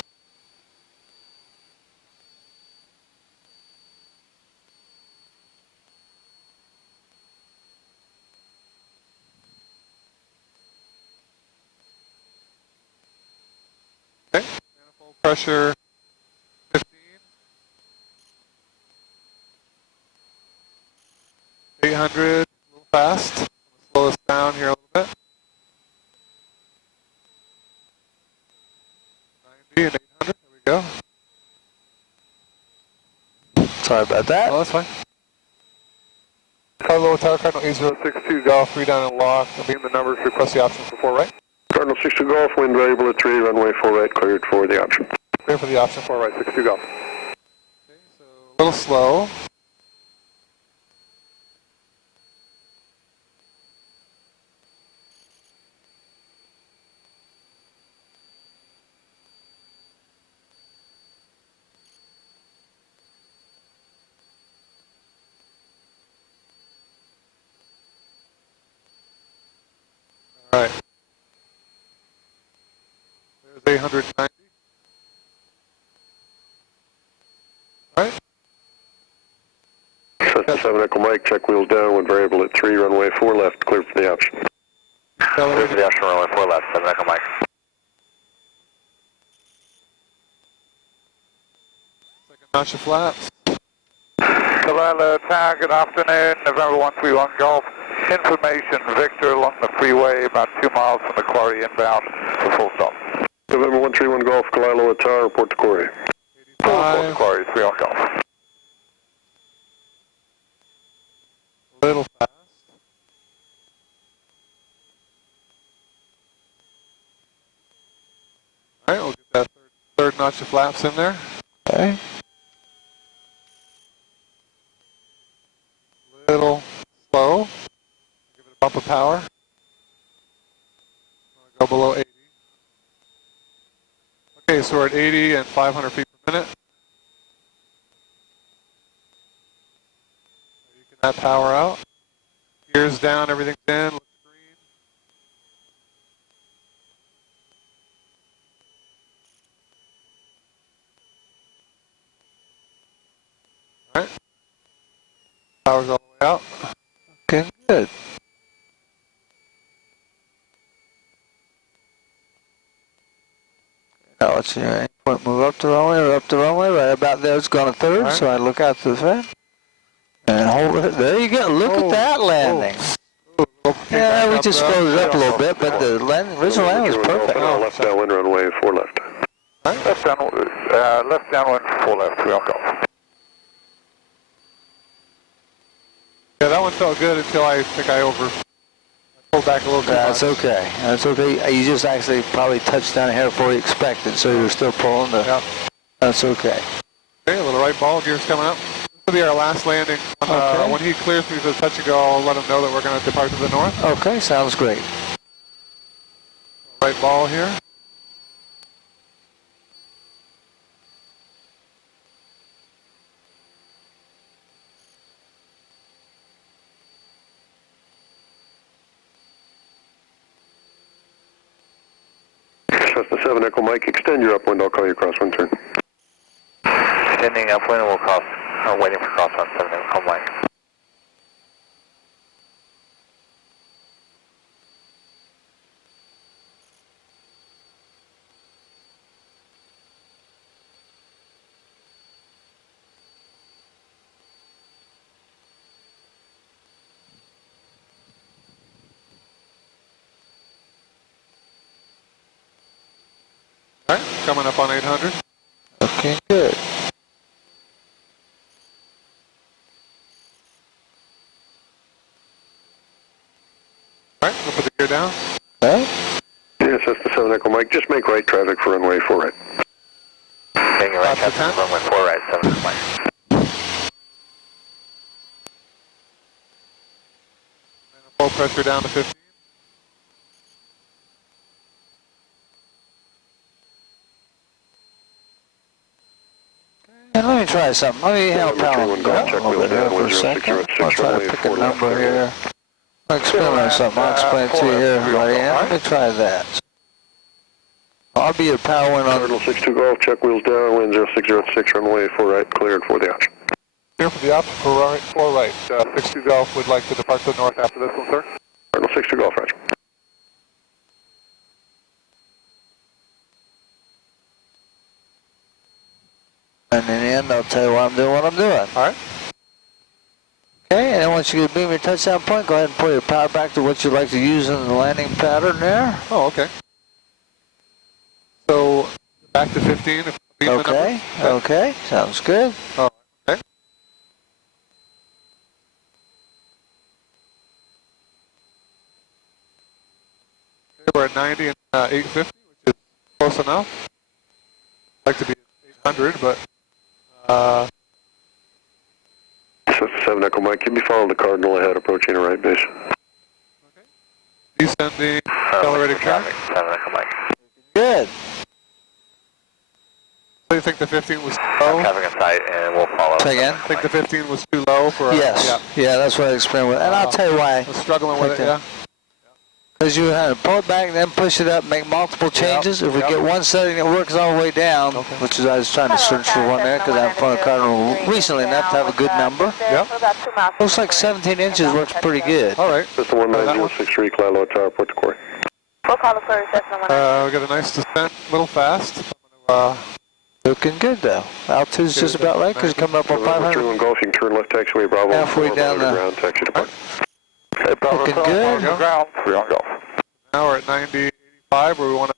Okay, manifold pressure 15. 800, a little fast. I'm gonna slow us down here a little bit. 90 and 800, there we go. Sorry about that. Oh, that's fine. Carlo Tower, Cardinal 8062 Golf, 3 down and lock. I'll be in the numbers, request the option for 4 right. Cardinal 62 Golf, wind variable at 3, runway 4 right, cleared for the option. Clear for the option 4 right, 62 Golf. Okay, so a little slow. All right. There's 890. All right. Cessna 7 Echo Mike, check wheels down, wind variable at 3, runway 4 left, cleared for the option. Cleared for the option, runway 4 left, 7 Echo Mike. Second notch of flaps. Delilah Tower, good afternoon, November 131 Golf. Information, Victor along the freeway, about 2 miles from the quarry inbound for full stop. November 131 Golf, Kalila Tower, report to quarry. Report to quarry, 3 on Golf. A little fast. All right, we'll get that third notch of flaps in there. Okay. Little slow. Give it a bump of power. Go below 80. Okay, so we're at 80 and 500 feet per minute. You can add power out. Gears down, everything's in, looks green. All right. Power's all the way out. Okay, good. Now let's see, aim point move up the runway, or up the runway, right about there, it's gone a third, Right. so I look out to the fan. And hold it, there you go, look at that landing. Yeah, we just slowed it up a little bit, but the original landing was perfect. Left downwind, runway 4 left. Left downwind, 4 left, 3 on Golf. Yeah, that one felt good until I think I pulled back a little bit. That's okay, that's okay. You just actually probably touched down a hair before you expected, so you're still pulling the, Yeah. that's okay. Okay, a little right ball, gears coming up. This will be our last landing. Okay. When he clears me for the touch and go, I'll let him know that we're going to depart to the north. Okay, sounds great. Right ball here. Cessna 7 Echo Mike, extend your upwind, I'll call you crosswind turn. Extending upwind, we'll cross, waiting for crosswind, 7 Echo Mike. All right, coming up on 800. Okay, good. Alright, we'll put the gear down. Okay. Yes, that's the 7 Echo Mike. Just make right traffic for runway 4 right. Taking right That's the traffic, 10. runway 4 right, 7 Echo Mike. Full pressure down to 15. And let me try something. Let me help out a Check little bit wheels here down, for a second. 06 I'll try to runway pick a 4 left, number here. I'll explain something. I'll explain it to you here, everybody. Let me try that. I'll be your power wind on Cardinal 62 Golf, check wheels down, wind 0606, runway 4 right, cleared for the option. Here for the op, for right. 62 Golf would like to depart to the north after this one, sir. Cardinal 62 Golf, roger. And in the end, I'll tell you what I'm doing. Alright. Okay, and then once you beam your touchdown point, go ahead and pull your power back to what you'd like to use in the landing pattern there. Oh, okay. So, back to 15 if you beam the Okay, number. okay, sounds good. Oh, okay. Okay, we're at 90 and 850, which is close enough. I'd like to be at 800, but So 7 Echo Mike, can you follow the Cardinal ahead, approaching a right base? descending, accelerating traffic. 7 Echo Mike. Good. Do you think the 15 was too low? Traffic in sight, and we'll follow. Say again? I think the 15 was too low for Yes. Yeah, that's what I explained with. And I'll tell you why. I was struggling with it, Okay. yeah. Because you had to pull it back, then push it up, make multiple changes. If we get one setting that works all the way down, which is I was trying to search for one there because I haven't found a Cardinal recently enough to have a good number. Yep. Looks like 17 inches works pretty good. All right. System 19063, Clyde Tower, Port to Quarry. We'll call the clear Cessna 190. We got a nice descent, a little fast. I'm gonna, Looking good though. Altitude's just about right because you're coming up on November 500. 31 Golf, you can turn left taxiway Bravo. Halfway down the- ground, taxi depart. Looking good. Ground. 3 on Golf. now we're at 90, 85 where we want to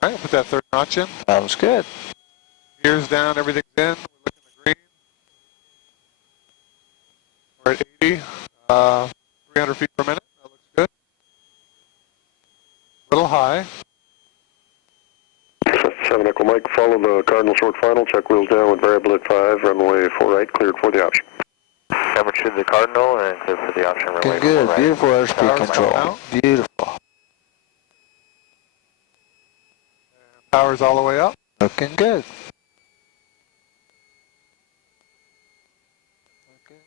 be. All right, put that third notch in. Sounds good. Gears down, everything's in. We're looking at green. We're at 80, 300 feet per minute. That looks good. A little high. 7 Echo Mike, follow the Cardinal short final, check wheels down with variable at 5, runway 4 right, cleared for the option. Number 2 to the Cardinal, and clear for the option runway 4 Looking good. right. Beautiful airspeed Power's control. going out. Beautiful. Power's all the way up. Looking good.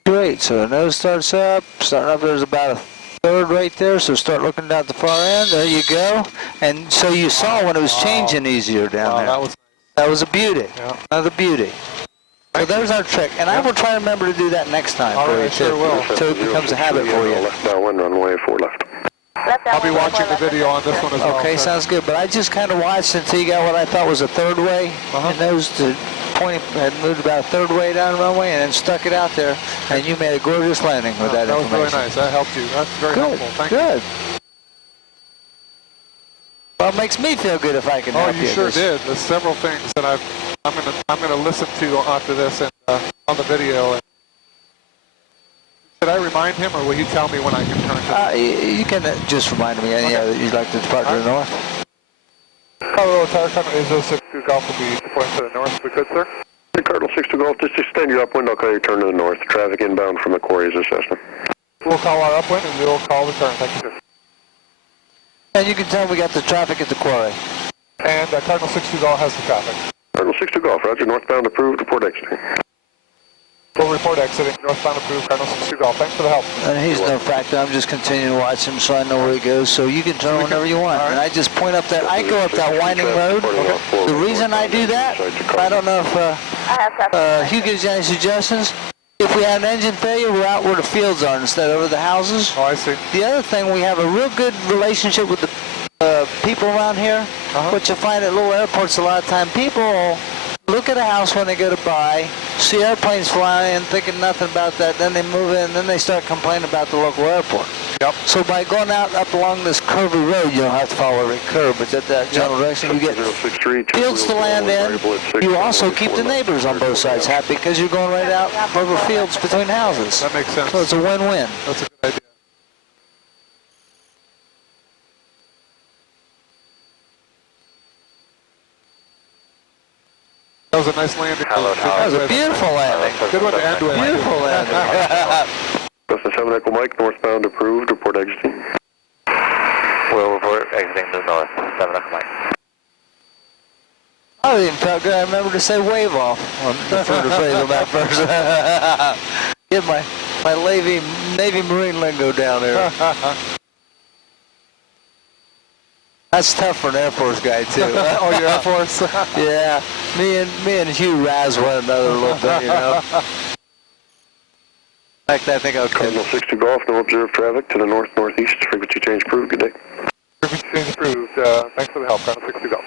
Great, so the nose starts up. Starting up, there's about a third right there, so start looking down at the far end. There you go. And so you saw when it was changing easier down there. That was That was a beauty. Yeah. Another beauty. So there's our trick, and I will try to remember to do that next time All for right, you, sure too, will. so it becomes a habit for you. Left downwind, runway 4 left. I'll be watching the video on this one as well. Okay, sir. sounds good. But I just kind of watched until you got what I thought was a third way, and those to pointing had moved about a third way down the runway, and then stuck it out there, and you made a gorgeous landing with that That was information. really nice. That helped you. That's very Good, helpful. Thank you. good. Well, it makes me feel good if I can Oh, help you. you sure This- did. There's several things that I'm gonna listen to after this and on the video. And should I remind him, or will he tell me when I can turn to? You can just remind me, yeah, that you'd like to depart to the north. Colorado Tower Company is 06 Golf will be pointing to the north. If we could, sir. The Cardinal 62 Golf, just extend your upwind, I'll call your turn to the north. Traffic inbound from the quarry is assessment. We'll call our upwind and we'll call the turn. Thank you, sir. And you can tell we got the traffic at the quarry. And Cardinal 62 Golf has the traffic. Cardinal 62 Golf, roger, northbound approved, report exiting. We'll report exiting northbound approved Cardinal 62 Golf. Thanks for the help. And he's no factor. I'm just continuing to watch him so I know where he goes. So you can turn whenever you want. And I just point up that. I go up that winding road. The reason I do that, I don't know if Hugh gives you any suggestions. If we have an engine failure, we're out where the fields are instead of over the houses. Oh, I see. The other thing, we have a real good relationship with the people around here. What you find at little airports a lot of time, people look at a house when they go to buy, see airplanes flying in thinking nothing about that, then they move in, then they start complaining about the local airport. Yep. So by going out up along this curvy road, you don't have to follow every curve, but that general direction, you get fields to land in. You also keep the neighbors on both sides happy because you're going right out over fields between houses. That makes sense. So it's a win-win. That's a good idea. That was a nice landing. That was a beautiful landing. Good one to end with. Beautiful landing. Costa 7 Echo Mike, northbound approved, report exiting. We'll report exiting to the north, 7 Echo Mike. I even felt good. I remember to say wave off on the third phase on that first. Get my Navy Marine lingo down there. That's tough for an Air Force guy too. Oh, your Air Force? Yeah, me and Hugh razz one another a little bit, you know. In fact, I think I'll Cardinal 62 Golf, no observed traffic to the north-northeast, frequency change approved, good day. Frequency change approved. Thanks for the help, Cardinal 62 Golf.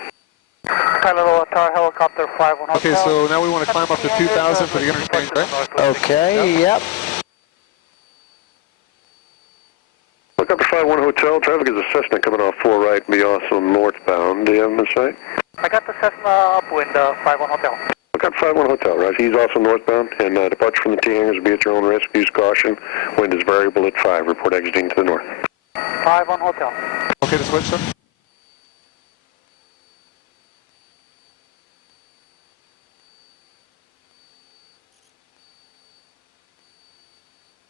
Hello, Tower Helicopter 51 Hotel. Okay, so now we want to climb up to 2,000 for the interchange, right? Okay, yep. Look up to 51 Hotel, traffic is a Cessna coming off 4 right and be also northbound. Do you have him in sight? I got the Cessna upwind, 51 Hotel. Look up 51 Hotel, right? He's also northbound, and departure from the T hangars will be at your own risk. Use caution. Wind is variable at 5. Report exiting to the north. 51 Hotel. Okay to switch, sir?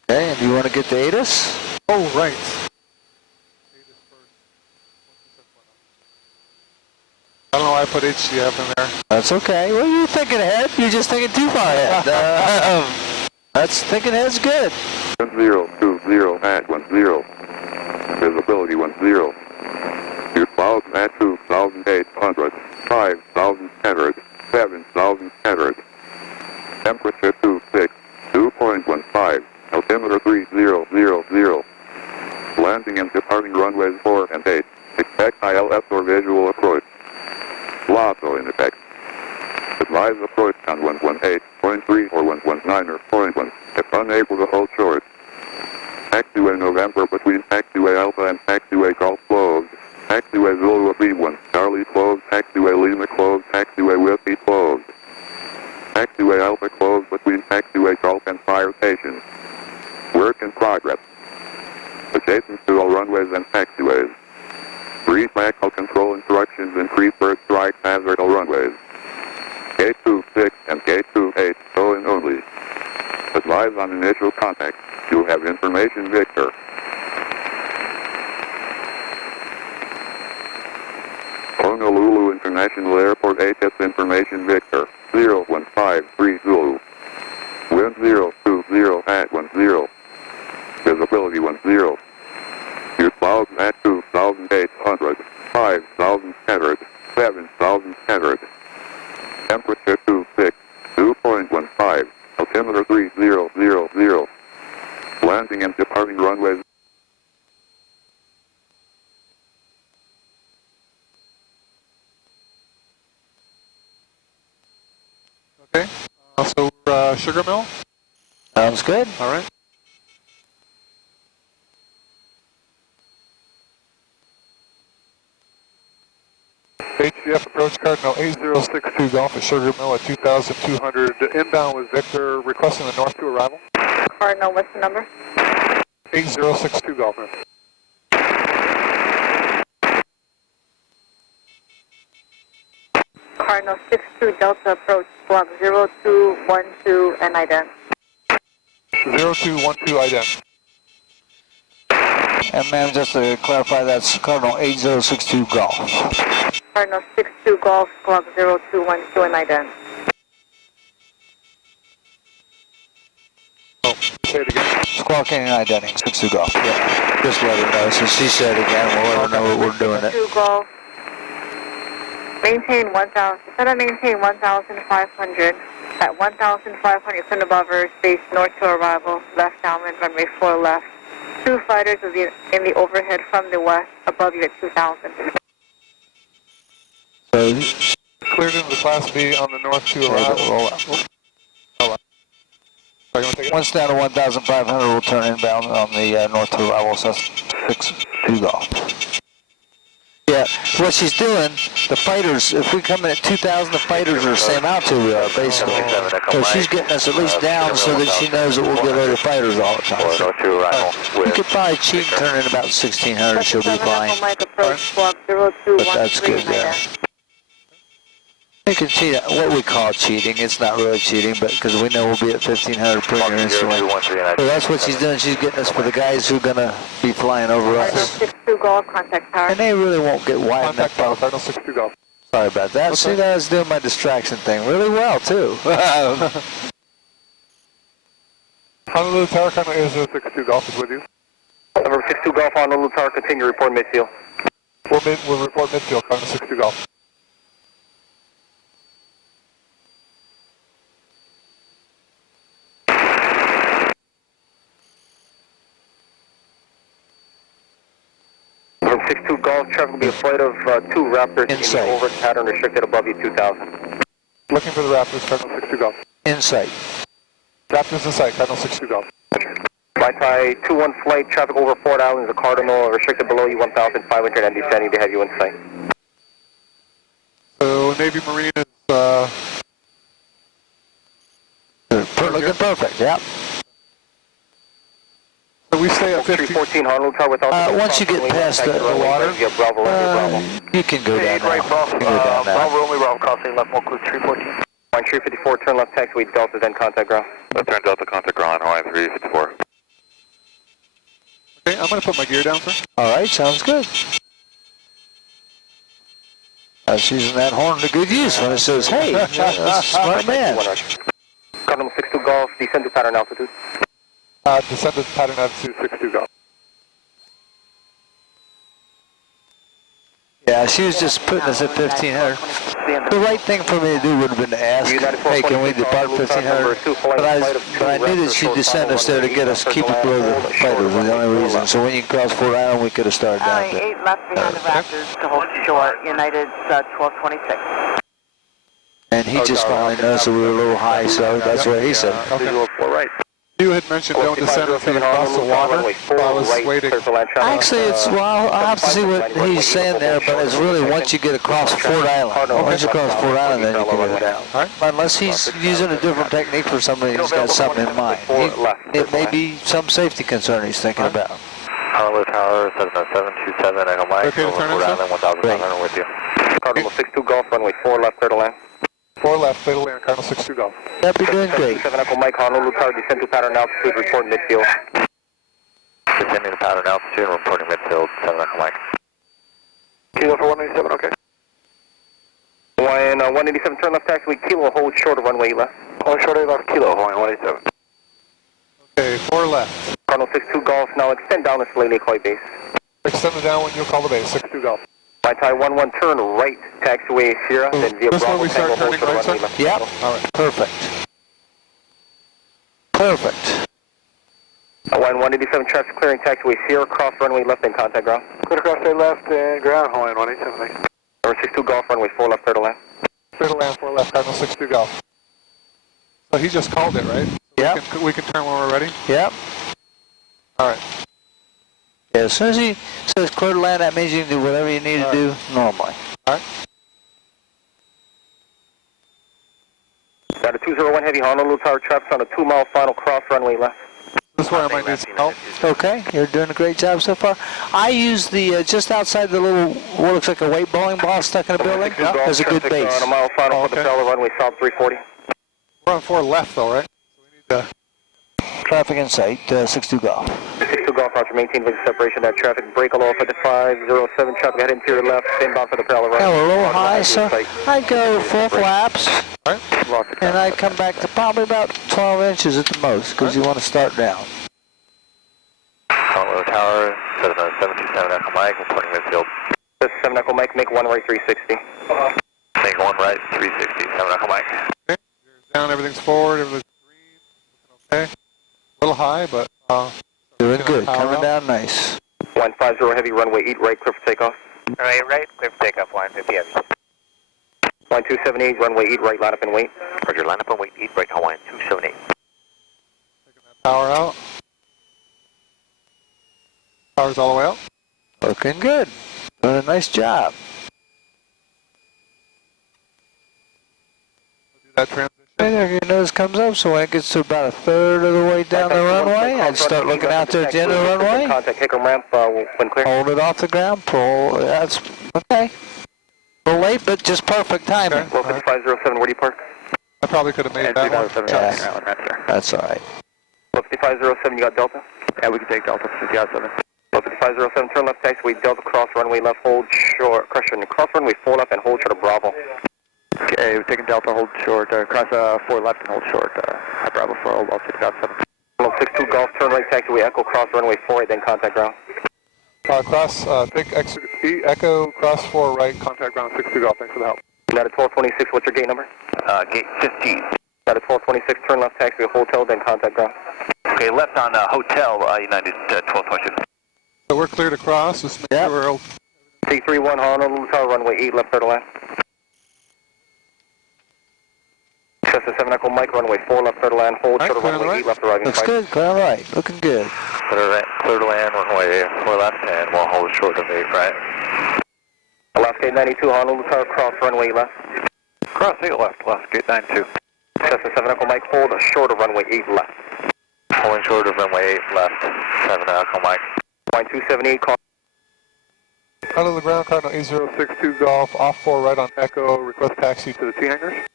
Okay, and do you want to get to ATIS? Oh, right. I don't know why I put HCF in there. That's okay. Well, you're thinking ahead. You're just thinking too far ahead. That's thinking ahead's good. 1020 at 10. Visibility 10. Your clouds at 2,800, 5,000 standard, 7,000 standard. Temperature 26, 2.15. Altimeter 3000. Landing and departing runways 4 and 8. Expect ILS or visual approach. LASO in effect. Advise approach on 118.3 or 119 or 0.1 if unable to hold short. Taxiway November between Taxiway Alpha and Taxiway Golf closed. Taxiway Zulu B1 Charlie closed. Taxiway Lima closed. Taxiway Whiskey closed. Taxiway Alpha closed between Taxiway Golf and Fire Station. Work in progress. Adjacent to all runways and taxiways. Brief tactical control instructions increase first strike hazard all runways. Gate 26 and Gate 28 show in only. Advise on initial contact. You have information Victor. Honolulu International Airport HS information Victor 0153 Zulu. Wind 020 at 10. Visibility 10. Your clouds at 2,800, 5,000 standard, 7,000 standard. Temperature 26, 2.15. Altimeter 3000. Landing and departing runways. Okay. So we're Sugar Mill. Sounds good. All right. HCF approach Cardinal 8062 Golf at Sugar Mill at 2,200. Inbound with Victor requesting the north to arrival. Cardinal, what's the number? 8062 Golf. Cardinal 62 Delta approach, block 0212 and ident. 0212 ident. And ma'am, just to clarify, that's Cardinal 8062 Golf. Cardinal 62 Golf, block 0212 and ident. Oh, say it again. Squawking and identing, 62 Golf. Yeah, just let her know. So she said it again, we'll let her know what we're doing it. 62 Golf. Maintain 1,000. Set up maintain 1,500. At 1,500, send above airspace, north to arrival, left downwind, runway 4 left. 2 fighters in the overhead from the west, above you at 2,000. Cleared into the Class B on the north to arrival. Roll out. Are you going to take it? Once down to 1,500, we'll turn inbound on the north to arrival, so 6-2 golf. Yeah, what she's doing, the fighters, if we come in at 2,000, the fighters are the same altitude we are, basically. So she's getting us at least down so that she knows that we'll get other fighters all the time. So you could probably cheat and turn in about 1,600, she'll be fine. But that's good, yeah. You can cheat, what we call cheating. It's not really cheating, but because we know we'll be at 1,500 per your instrument. So that's what she's doing. She's getting us for the guys who are going to be flying over us. 62 Golf, contact tower. And they really won't get wide enough. Contact tower, Cardinal 62 Golf. Sorry about that. Okay. See, I was doing my distraction thing really well, too. Honolulu Tower, Cardinal 06 Golf is with you. Number 62 Golf, Honolulu Tower, continue to report midfield. We'll report midfield, Cardinal 62 Golf. From 62 Golf, traffic will be a flight of 2 Raptors in Inside. the over pattern restricted above you 2,000. Looking for the Raptors, Cardinal 62 Golf. Insight. Raptors in sight, Cardinal 62 Golf. By Thai 21 flight, traffic over Fort Island, the Cardinal, restricted below you 1,500 and descending to have you in sight. So Navy Marine is Looking perfect, yep. so we stay at 15. 314 Honolulu Tower without Once you get past the water, Bravo, Bravo. you can go down now. You can go down now. Bravo, only Bravo, crossing left, more clue 314. Line 354, turn left taxiway, Delta, then contact ground. Left turn Delta, contact ground, Hawaii 354. Okay, I'm going to put my gear down, sir. All right, sounds good. I was using that horn to good use when it says, hey, that's a smart man. Cardinal 62 Golf, descend to pattern altitude. Descend to pattern altitude 62 Golf. Yeah, she was just putting us at 1,500. The right thing for me to do would have been to ask, hey, can we depart 1,500? But I knew that she'd descend us there to get us, keep it below the fighters, was the only reason. So when you cross Fort Island, we could have started down there. 8 left behind the Raptors to hold short, United 1226. And he just finally noticed that we were a little high, so that's what he said. Okay. Right. You had mentioned don't descend until you cross the water. So I was waiting. Actually, it's, well, I'll have to see what he's saying there, but it's really once you get across Fort Island. Once you cross Fort Island, then you can go down. All right. Unless he's using a different technique for somebody who's got something in mind. It may be some safety concern he's thinking about. Honolulu Tower, 70727, Echo Mike, Okay to over turn in, Fort sir? Island, 1,500 with you. Cardinal 62 Golf, runway 4 left, clear to land. 4 left, fatal land, Cardinal 62 Golf. That'd be doing great. 7 Echo Mike, Honolulu Tower, descend to pattern altitude, report midfield. Descending to pattern altitude, reporting midfield, 7 Echo Mike. Kilo for 187, okay. Hawaiian 187, turn left taxiway, Kilo, hold short of runway left. Hold short of left, Kilo, Hawaiian 187. Okay, 4 left. Cardinal 62 Golf, now extend down to Slaney Koi base. Extend it down when you call the base, 62 Golf. By Thai 11, turn right, taxiway Sierra, then via This Bravo, one we start Tango, hold turning short of right, runway sir? left. Yep. All right. Perfect. Perfect. Hawaiian 187, traffic clearing, taxiway Sierra, cross runway left and contact ground. Clear across the left and ground, Hawaiian 187, thanks. Number 62 Golf, runway 4 left, clear to land. Fatal land, 4 left, Cardinal 62 Golf. So he just called it, right? Yep. We can turn when we're ready? Yep. All right. Yeah, as soon as he says clear to land, that means you can do whatever you need to do normally. All right. Got a 201 heavy Honolulu Tower, traffic on a 2-mile final cross runway left. This is where I might need some help. Okay, you're doing a great job so far. I use the, just outside the little, what looks like a weight bowling ball stuck in a building, as a good Traffic base. on a mile final Oh, for the okay. Propeller, runway south 340. We're on 4 left, though, right? So we need to... Traffic in sight, 62 Golf. 62 Golf, Roger, maintain visual separation, that traffic, break a low for the 507, traffic head interior left, inbound for the Propeller, runway. Yeah, we're a little high, so I'd go 4 flaps, All right. and I'd come back to probably about 12 inches at the most, because you want to start down. Honolulu Tower, 727, Echo Mike, reporting midfield. 7 Echo Mike, make 1 right 360. Make 1 right, 360, 7 Echo Mike. Okay. Gears down, everything's forward, everything's green. Okay. A little high, but... Doing good, coming down nice. 150 heavy, runway 8 right, clear for takeoff. Runway right, clear for takeoff, line 50 heavy. Line 278, runway 8 right, line up and wait. Roger, line up and wait, 8 right, Hawaiian 278. Power out. Power's all the way out. Looking good. Doing a nice job. Do that transition. Right there, your nose comes up, so when it gets to about a third of the way down the runway, I'd start looking out there at the end of the runway. Contact kicker ramp when clear. Hold it off the ground, pull. That's okay. A little late, but just perfect timing. Well, 5507, where do you park? I probably could have made that one. Yeah. That's all right. Well, 5507, you got Delta? Yeah, we can take Delta, 5507. Well, 5507, turn left taxiway, Delta cross runway left, hold short, cross runway 4 left and hold short of Bravo. Okay, we're taking Delta, hold short, cross 4 left and hold short, high Bravo 4, hold 6.7. 62 Golf, turn right taxiway, Echo, cross runway 48, then contact ground. Take Echo, cross 4 right, contact ground 62 Golf, thanks for the help. United 1226, what's your gate number? Gate 15. United 1226, turn left taxiway, hotel, then contact ground. Okay, left on Hotel, United 1226. So we're clear to cross, just make sure we're okay. C31, Honolulu Tower, runway 8, left, third line. Cessna 7 Echo Mike, runway 4, left, third line, hold short of runway 8, left, arriving. Looks good, clear right, looking good. Third land, runway 4 left, and we'll hold short of 8 right. Alaska 892, Honolulu Tower, cross runway left. Cross 8 left, gate 92. Cessna 7 Echo Mike, hold short of runway 8 left. Holding short of runway 8 left, 7 Echo Mike. Line 278, call. Out of the ground, Cardinal 8062 Golf, off 4 right on Echo, request taxi to the T hangars.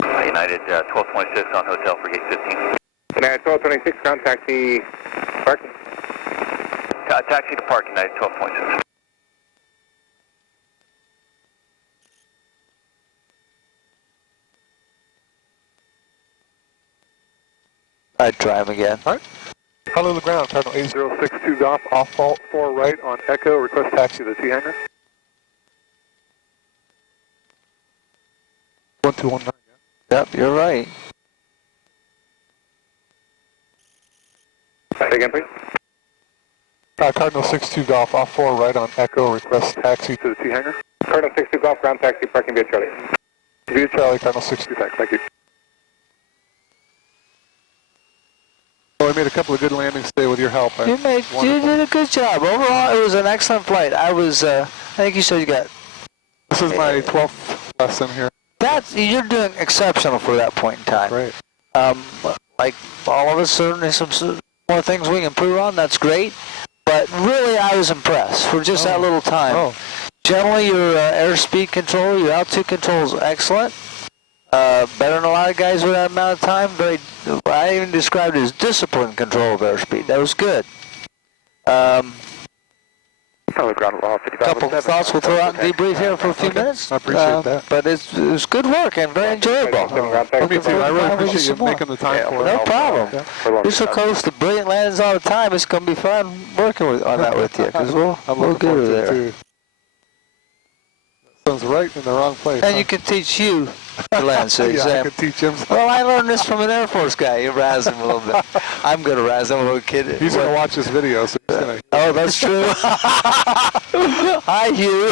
United 1226 on Hotel for gate 15. United 1226, ground taxi, parking. Taxi to park, United 1226. I'd try him again. All right. Hello to the ground, Cardinal 8062 Golf, off 4 right on Echo, request taxi to the T hangar. 1219, yeah. Yep, you're right. Say again, please. Cardinal 62 Golf, off 4 right on Echo, request taxi to the T hangar. Cardinal 62 Golf, ground taxi, parking via Charlie. Via Charlie, Cardinal 62, thank you. Well, we made a couple of good landings today with your help. You did a good job. Overall, it was an excellent flight. I think you said you got... This is my 12th lesson here. You're doing exceptional for that point in time. Great. Like all of us, certainly some more things we can improve on, that's great. But really, I was impressed for just that little time. Generally, your airspeed control, your altitude control is excellent. Better than a lot of guys with that amount of time. I even described it as disciplined control of airspeed. That was good. Couple of thoughts we'll throw out and debrief here for a few minutes. I appreciate that. But it was good work and very enjoyable. Me too. I really appreciate you making the time for it. No problem. Yeah. You're so close to brilliant landings all the time. It's going to be fun working on that with you because we'll get her there. Sounds right in the wrong place. And you can teach you to land, so yeah, I could teach him. Well, I learned this from an Air Force guy. You razz him a little bit. I'm going to razz him a little kid. He's going to watch this video, so he's going to... Oh, that's true. Hi, Hugh.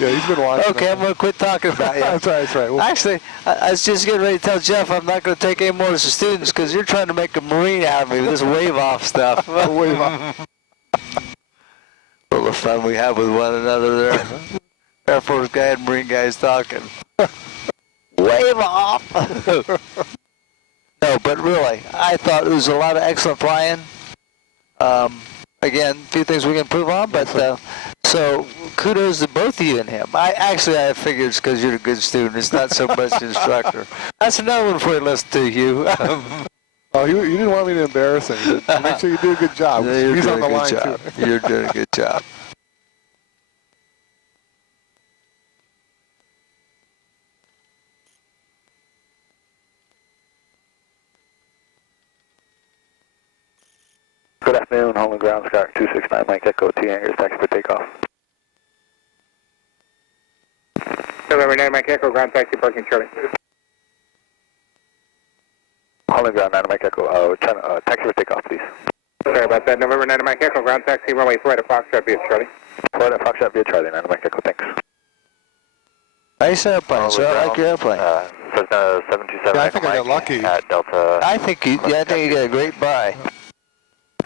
Yeah, he's been watching. Okay, I'm going to quit talking about you. That's right. Actually, I was just getting ready to tell Jeff I'm not going to take any more of the students because you're trying to make a Marine out of me with this wave-off stuff. Wave off. A little fun we have with one another there. Air Force guy and Marine guys talking. Wave off! No, but really, I thought it was a lot of excellent flying. Again, a few things we can improve on, but so kudos to both of you and him. I figured it's because you're a good student. It's not so much the instructor. That's another one for you to listen to, Hugh. Oh, you didn't want me to embarrass him. Make sure you do a good job. Yeah, he's on the line, too. You're doing a good job. Good afternoon, home and ground, Sky 269, Mike Echo, T hangars, taxi for takeoff. November 9, Mike Echo, ground taxi, parking Charlie. Home and ground, 9 Mike Echo, taxi for takeoff, please. Sorry about that. November 9, Mike Echo, ground taxi, runway 4 at Foxtrot via Charlie. 4 at Foxtrot via Charlie, 9 Mike Echo, thanks. Nice airplane, sir. I like your airplane. Fresno 727 Yeah, I Echo think I got Mike lucky. at Delta. I think you got a great buy.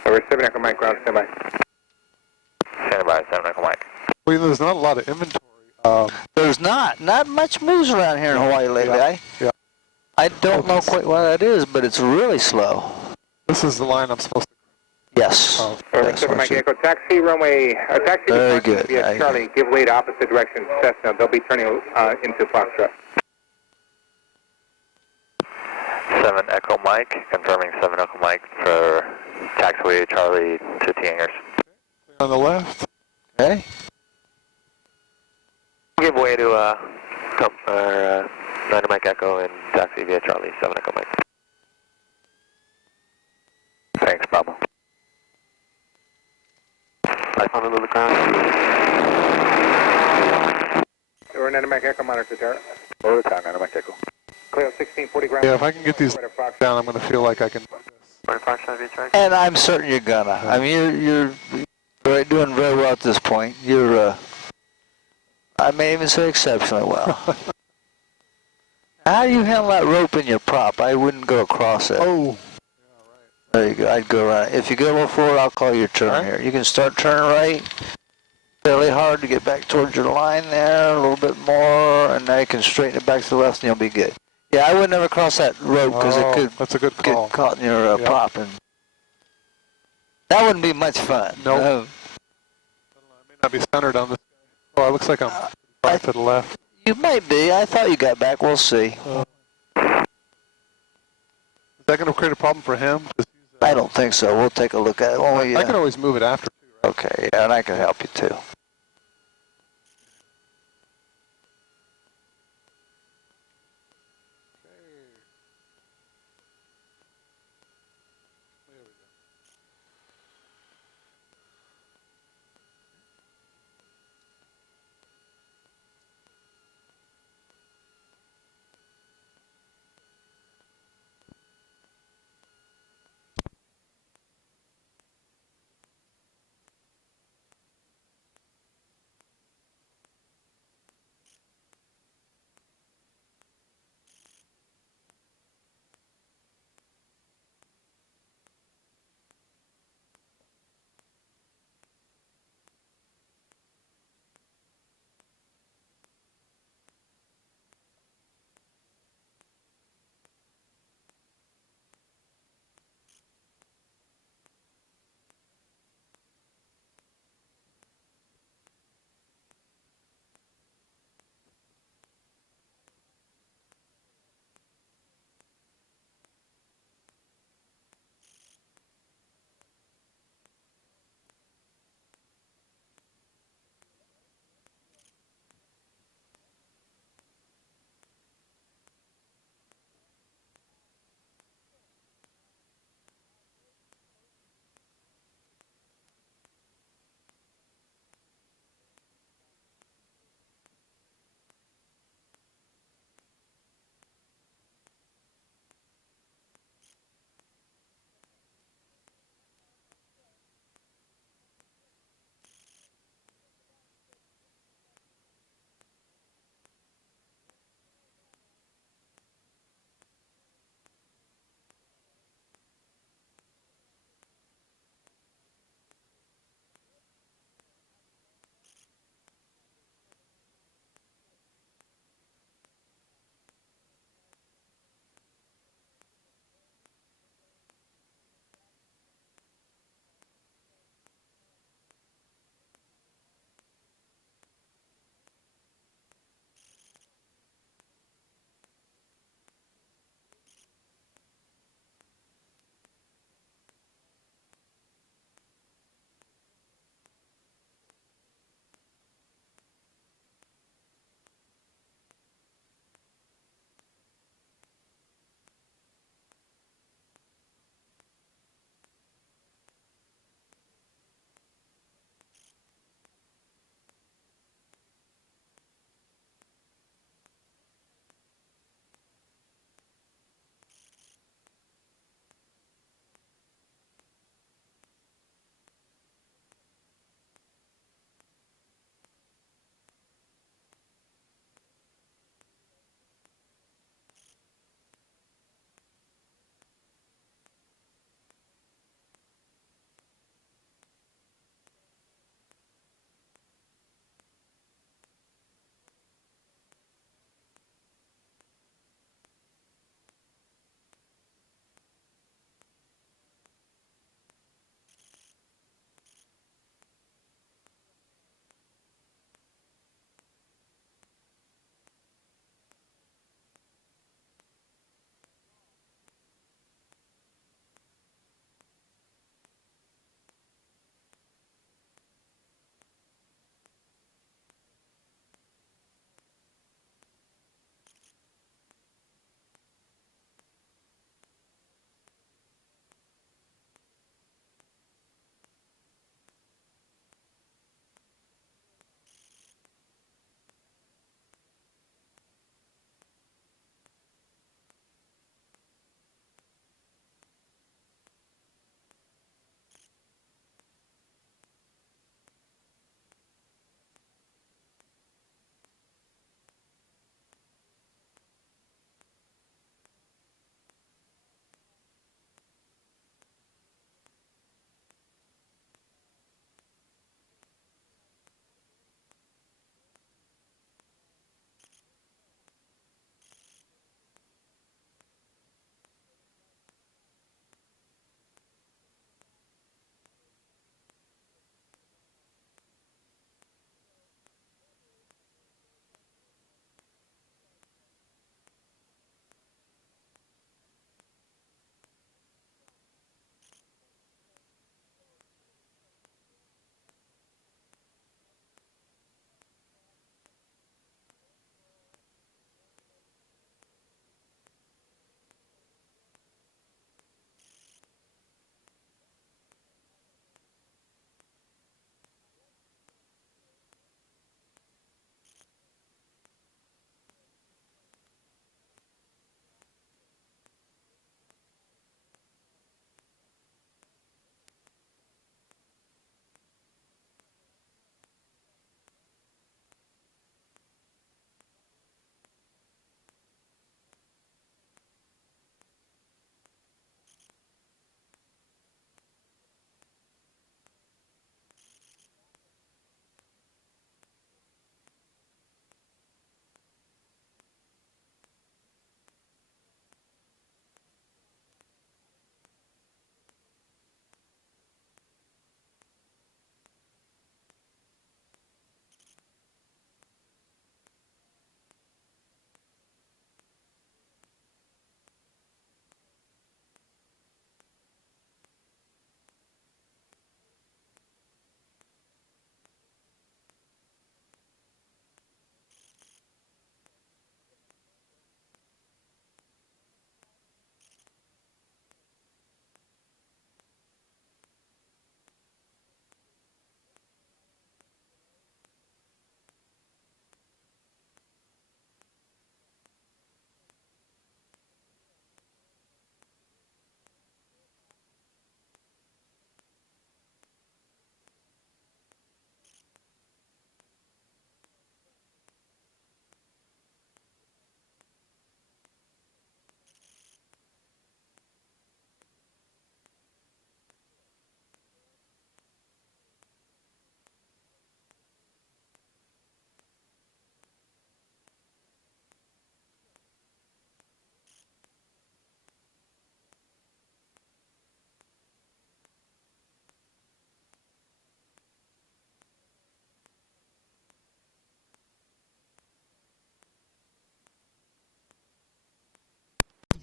We're 7 Echo Mike, ground standby. Standing by, 7 Echo Mike. Well, there's not a lot of inventory. There's not much moves around here in Hawaii lately. Yeah. I don't know quite why that is, but it's really slow. This is the line I'm supposed to. Yes. Oh. Yes, 7 Mike watch it. Echo, taxi runway, taxi Very departure good. via Charlie, give way to opposite direction, Cessna. They'll be turning into Foxtrot. 7 Echo Mike, confirming 7 Echo Mike for taxiway Charlie to T hangars. On the left. Okay. Give way to 9 Mike Echo and taxi via Charlie, 7 Echo Mike. Thanks, Bravo. Light on the ground. We're 9 Mike Echo, monitor Terra. Lower the tower, 9 Mike Echo. Clear 1640 ground. Yeah, if I can get these down, I'm going to feel like I can do this. 25 should be track. And I'm certain you're gonna. I mean, you're doing very well at this point. I may even say exceptionally well. How do you handle that rope in your prop? I wouldn't go across it. Oh. There you go. I'd go around. If you go a little forward, I'll call your turn here. You can start turning right. Fairly hard to get back towards your line there. A little bit more, and now you can straighten it back to the left, and you'll be good. Yeah, I would never cross that rope because it could that's a good call. get caught in your prop, and that wouldn't be much fun. Nope. I may not be centered on this guy. Oh, it looks like I'm far to the left. You might be. I thought you got back. We'll see. Is that going to create a problem for him? I don't think so. We'll take a look at it. I can always move it after, too, right? Okay, yeah, and I can help you too.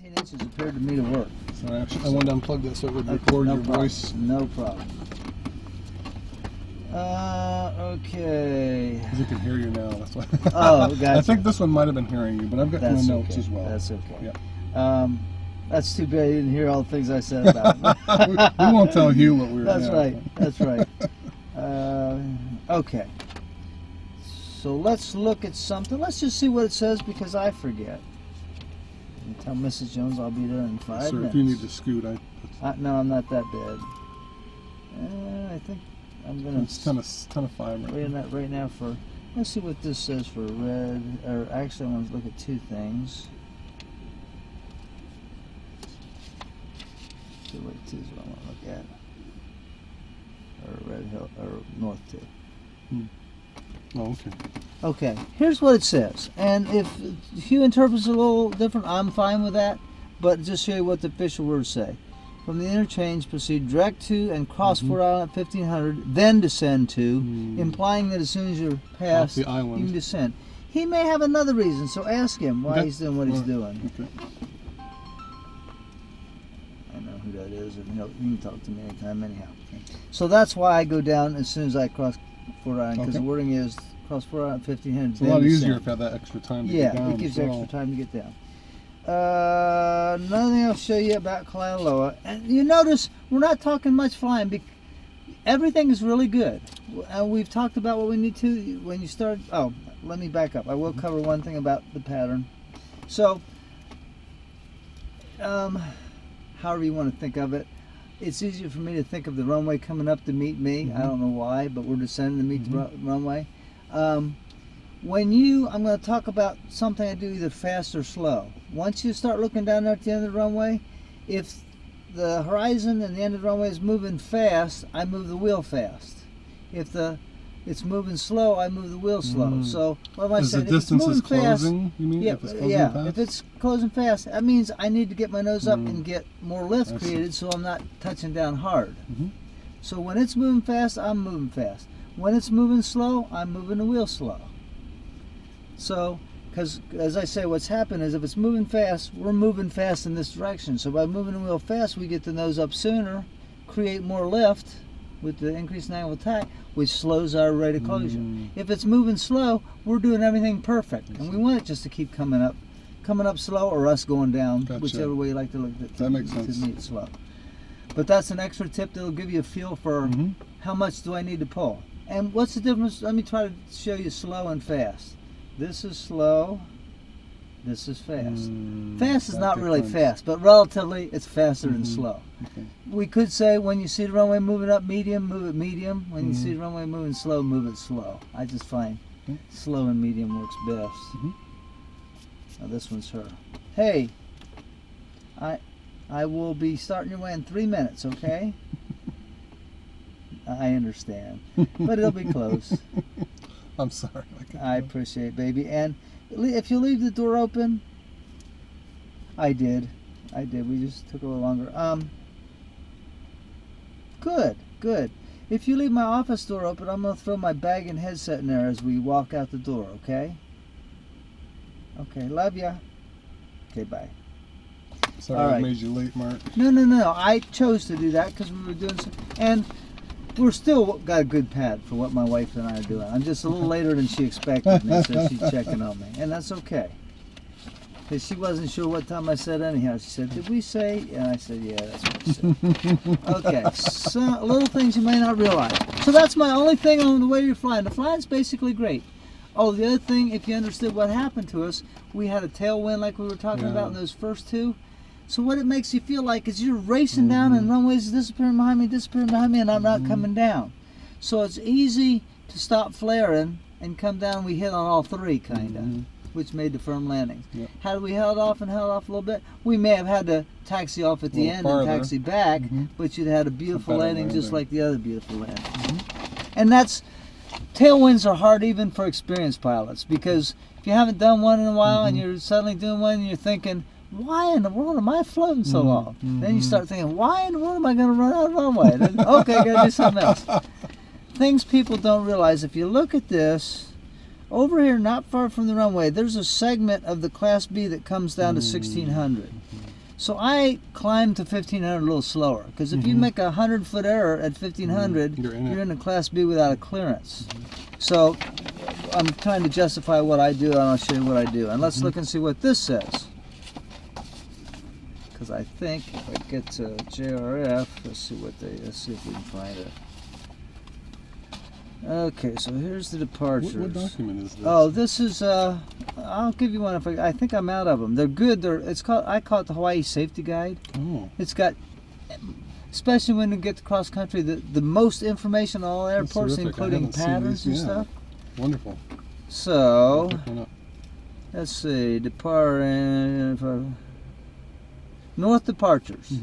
17 inches appeared to me to work. Sorry, I wanted to unplug this so it would record your voice. No problem. Okay. Because it can hear you now, that's why. Oh, gotcha. I think this one might have been hearing you, but I've got my notes as well. That's okay. Yeah. That's too bad you didn't hear all the things I said about it. we won't tell Hugh what we were That's right. That's right. Okay. So let's look at something. Let's just see what it says because I forget. And tell Mrs. Jones I'll be there in 5 Sir, minutes. if you need to scoot, no, I'm not that bad. I think I'm gonna. It's 10 of 5 right now for. Let's see what this says for red. Or actually, I want to look at two things. 282 is what I want to look at. Or Red Hill or North 2. Oh, okay. Okay, here's what it says. And if Hugh interprets it a little different, I'm fine with that. But just show you what the official words say. From the interchange, proceed direct to and cross Fort Island at 1500, then descend to, implying that as soon as you're past, the island, you can descend. He may have another reason, so ask him why he's doing what he's doing. Okay. I know who that is, and you can talk to me anytime, anyhow. Okay. So that's why I go down as soon as I cross Fort Island, because the wording is cross Fort Island at 1500. It's a lot easier if you have that extra time to get down. Yeah, it gives you extra time to get down. Another thing I'll show you about Kailua, and you notice we're not talking much flying. Everything is really good. We've talked about what we need to when you start. Oh, let me back up. I will cover one thing about the pattern. So, however you want to think of it, it's easier for me to think of the runway coming up to meet me. I don't know why, but we're descending to meet the runway. I'm going to talk about something I do either fast or slow. Once you start looking down there at the end of the runway, if the horizon and the end of the runway is moving fast, I move the wheel fast. If it's moving slow, I move the wheel slow. So what am I saying? If the distance is closing, you mean? Yeah, if it's closing fast? If it's closing fast, that means I need to get my nose up and get more lift created so I'm not touching down hard. So when it's moving fast, I'm moving fast. When it's moving slow, I'm moving the wheel slow. So, because as I say, what's happened is if it's moving fast, we're moving fast in this direction. So by moving the wheel fast, we get the nose up sooner, create more lift with the increase in angle of attack, which slows our rate of closure. If it's moving slow, we're doing everything perfect, and we want it just to keep coming up slow, or us going down, whichever way you like to look at it. That makes sense. To meet slow. But that's an extra tip that'll give you a feel for how much do I need to pull. And what's the difference? Let me try to show you slow and fast. This is slow, this is fast. Fast is not really fast, but relatively it's faster than slow. Okay. We could say when you see the runway moving up medium, move it medium. When you see the runway moving slow, move it slow. I just find slow and medium works best. Now this one's her. Hey, I will be starting your way in 3 minutes, okay? I understand, but it'll be close. I'm sorry. I appreciate it, baby. And if you leave the door open, I did. We just took a little longer. Good. If you leave my office door open, I'm going to throw my bag and headset in there as we walk out the door, okay? Okay, love ya. Okay, bye. Sorry I made you late, Mark. No. I chose to do that because we were doing some... And we're still got a good pad for what my wife and I are doing. I'm just a little later than she expected me, so she's checking on me. And that's okay. Because she wasn't sure what time I said anyhow. She said, did we say? And I said, yeah, that's what we said. Okay, so little things you may not realize. So that's my only thing on the way you're flying. The flying's basically great. Oh, the other thing, if you understood what happened to us, we had a tailwind like we were talking about in those first two. So what it makes you feel like is you're racing down and runways disappearing behind me, and I'm not coming down. So it's easy to stop flaring and come down. We hit on all three, kind of, which made the firm landings. Had we held off a little bit, we may have had to taxi off at the end and taxi back, but you'd had a beautiful landing just like the other beautiful landings. And tailwinds are hard even for experienced pilots, because if you haven't done one in a while and you're suddenly doing one and you're thinking, why in the world am I floating so long? Then you start thinking, why in the world am I going to run out of runway? Then, okay, I got to do something else. Things people don't realize, if you look at this, over here, not far from the runway, there's a segment of the Class B that comes down to 1600. So I climbed to 1500 a little slower, because if you make a 100-foot error at 1500, you're in a Class B without a clearance. So I'm trying to justify what I do, and I'll show you what I do. And let's look and see what this says. Because I think if I get to JRF, let's see if we can find it. Okay, so here's the departures. What document is this? Oh, this is I'll give you one if I think I'm out of them. They're good. I call it the Hawaii Safety Guide. Oh. It's got, especially when you get to cross country, the most information on all airports, including patterns and stuff. Wonderful. So let's see, north departures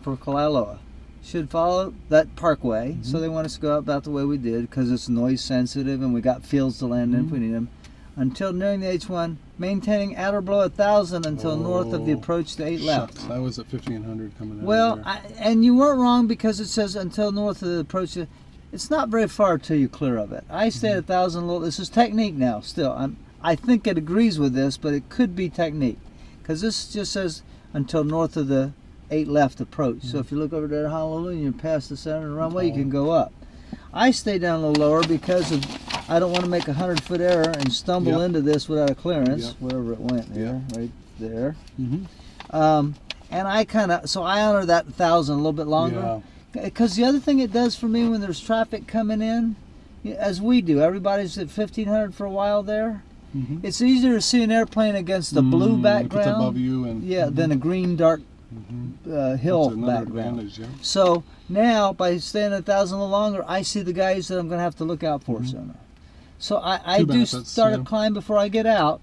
for Kalaeloa should follow that parkway, so they want us to go out about the way we did because it's noise sensitive and we got fields to land in if we need them. Until nearing the H1, maintaining at or below 1,000 until north of the approach to 8 left. I was at 1500 coming out. Well, and you weren't wrong because it says until north of the approach. It's not very far till you're clear of it. I stay at 1,000. This is technique now. Still, I think it agrees with this, but it could be technique because this just says until north of the 8 left approach. So if you look over there at Honolulu and you're past the center of the runway, you can go up. I stay down a little lower because I don't want to make a 100-foot error and stumble into this without a clearance, wherever it went there, right there. And I honor that 1,000 a little bit longer. Because the other thing it does for me when there's traffic coming in, as we do, everybody's at 1,500 for a while there. It's easier to see an airplane against the blue background, above you and, than a green dark hill background. So now by staying 1,000 a little longer, I see the guys that I'm going to have to look out for sooner. So I do start a climb before I get out,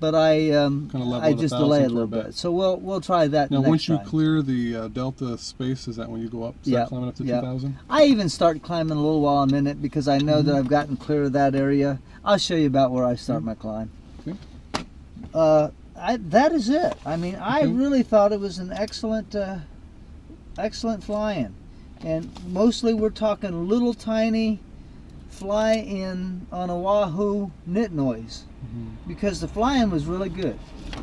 but I just delay it a little bit. So we'll try that. Now, next once you time. clear the delta space, is that when you go up? Start climbing up to 2,000? I even start climbing a little while I'm in it because I know that I've gotten clear of that area. I'll show you about where I start my climb. That is it. I mean, I really thought it was an excellent fly-in, and mostly we're talking little tiny fly-in on Oahu knit noise, because the fly-in was really good,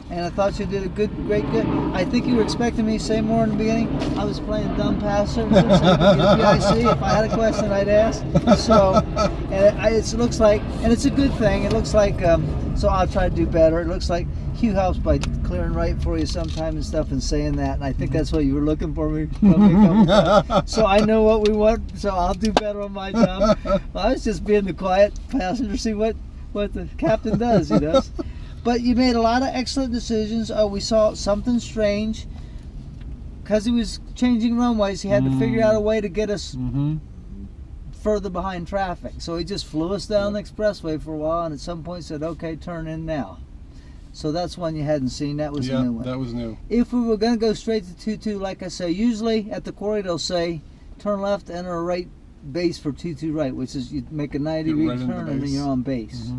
and I thought you did a great. I think you were expecting me to say more in the beginning. I was playing dumb passer. So PIC. If I had a question, I'd ask. So, and it looks like, and it's a good thing. It looks like. So I'll try to do better. It looks like Hugh helps by clearing right for you sometime and stuff and saying that, and I think that's what you were looking for me. So I know what we want, so I'll do better on my job. Well, I was just being the quiet passenger, see what the captain does, he does. But you made a lot of excellent decisions. We saw something strange. Because he was changing runways, he had to figure out a way to get us further behind traffic. So he just flew us down the expressway for a while, and at some point said, okay, turn in now. So that's one you hadn't seen. That was a new one. That was new. If we were going to go straight to 22, like I say, usually at the quarry they'll say, turn left, enter a right base for 22 right, which is you make a 90-degree turn and then you're on base.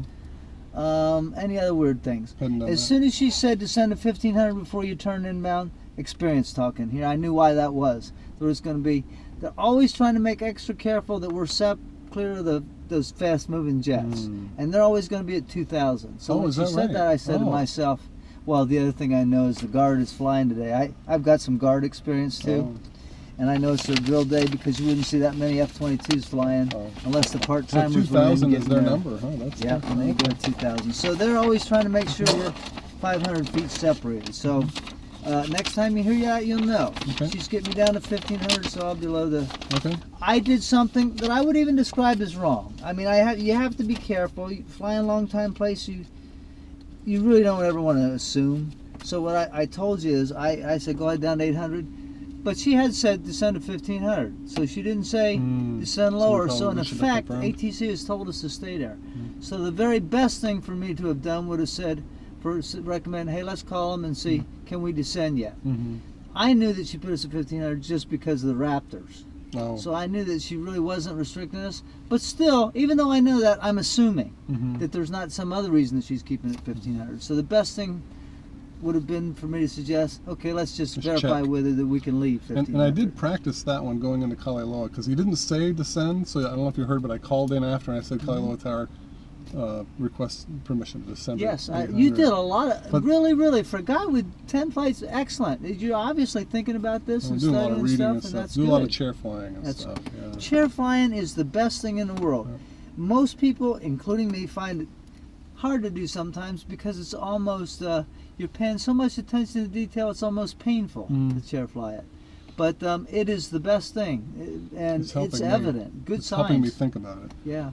Any other weird things? As soon as she said descend to 1,500 before you turn inbound, experience talking here. I knew why that was. There was going to be, they're always trying to make extra careful that we're clear of those fast-moving jets, and they're always going to be at 2,000. So when she said that, I said to myself, well, the other thing I know is the guard is flying today. I've got some guard experience too, and I know it's a drill day because you wouldn't see that many F-22s flying unless the part-timers were 2,000 is their number, huh? That's and they go 2,000. So they're always trying to make sure we're 500 feet separated. So next time you hear that, you'll know. She's getting me down to 1,500, so I'll be below the. I did something that I would even describe as wrong. I mean, you have to be careful. You fly in a long time place, you really don't ever want to assume. So what I told you is I said go ahead down to 800, but she had said descend to 1,500, so she didn't say descend lower. So in effect, ATC has told us to stay there. So the very best thing for me to have done would have said, recommend, hey, let's call them and see, can we descend yet? I knew that she put us at 1,500 just because of the Raptors. So I knew that she really wasn't restricting us. But still, even though I know that, I'm assuming that there's not some other reason that she's keeping it at 1,500. So the best thing would have been for me to suggest, okay, let's just verify check. with her that we can leave 1,500. And I did practice that one going into Kalaeloa because he didn't say descend, so I don't know if you heard, but I called in after and I said Kalaeloa Tower, request permission to send Yes, it. you did a lot of, really, for a guy with 10 flights, excellent. You're obviously thinking about this and do a lot studying of and reading stuff, and stuff. that's Do good. a lot of chair flying and That's- stuff. Yeah. Chair flying is the best thing in the world. Yeah. Most people, including me, find it hard to do sometimes because it's almost, you're paying so much attention to detail, it's almost painful to chair fly it. But it is the best thing, and it's helping me. evident. Good It's science. helping me think about it. Yeah.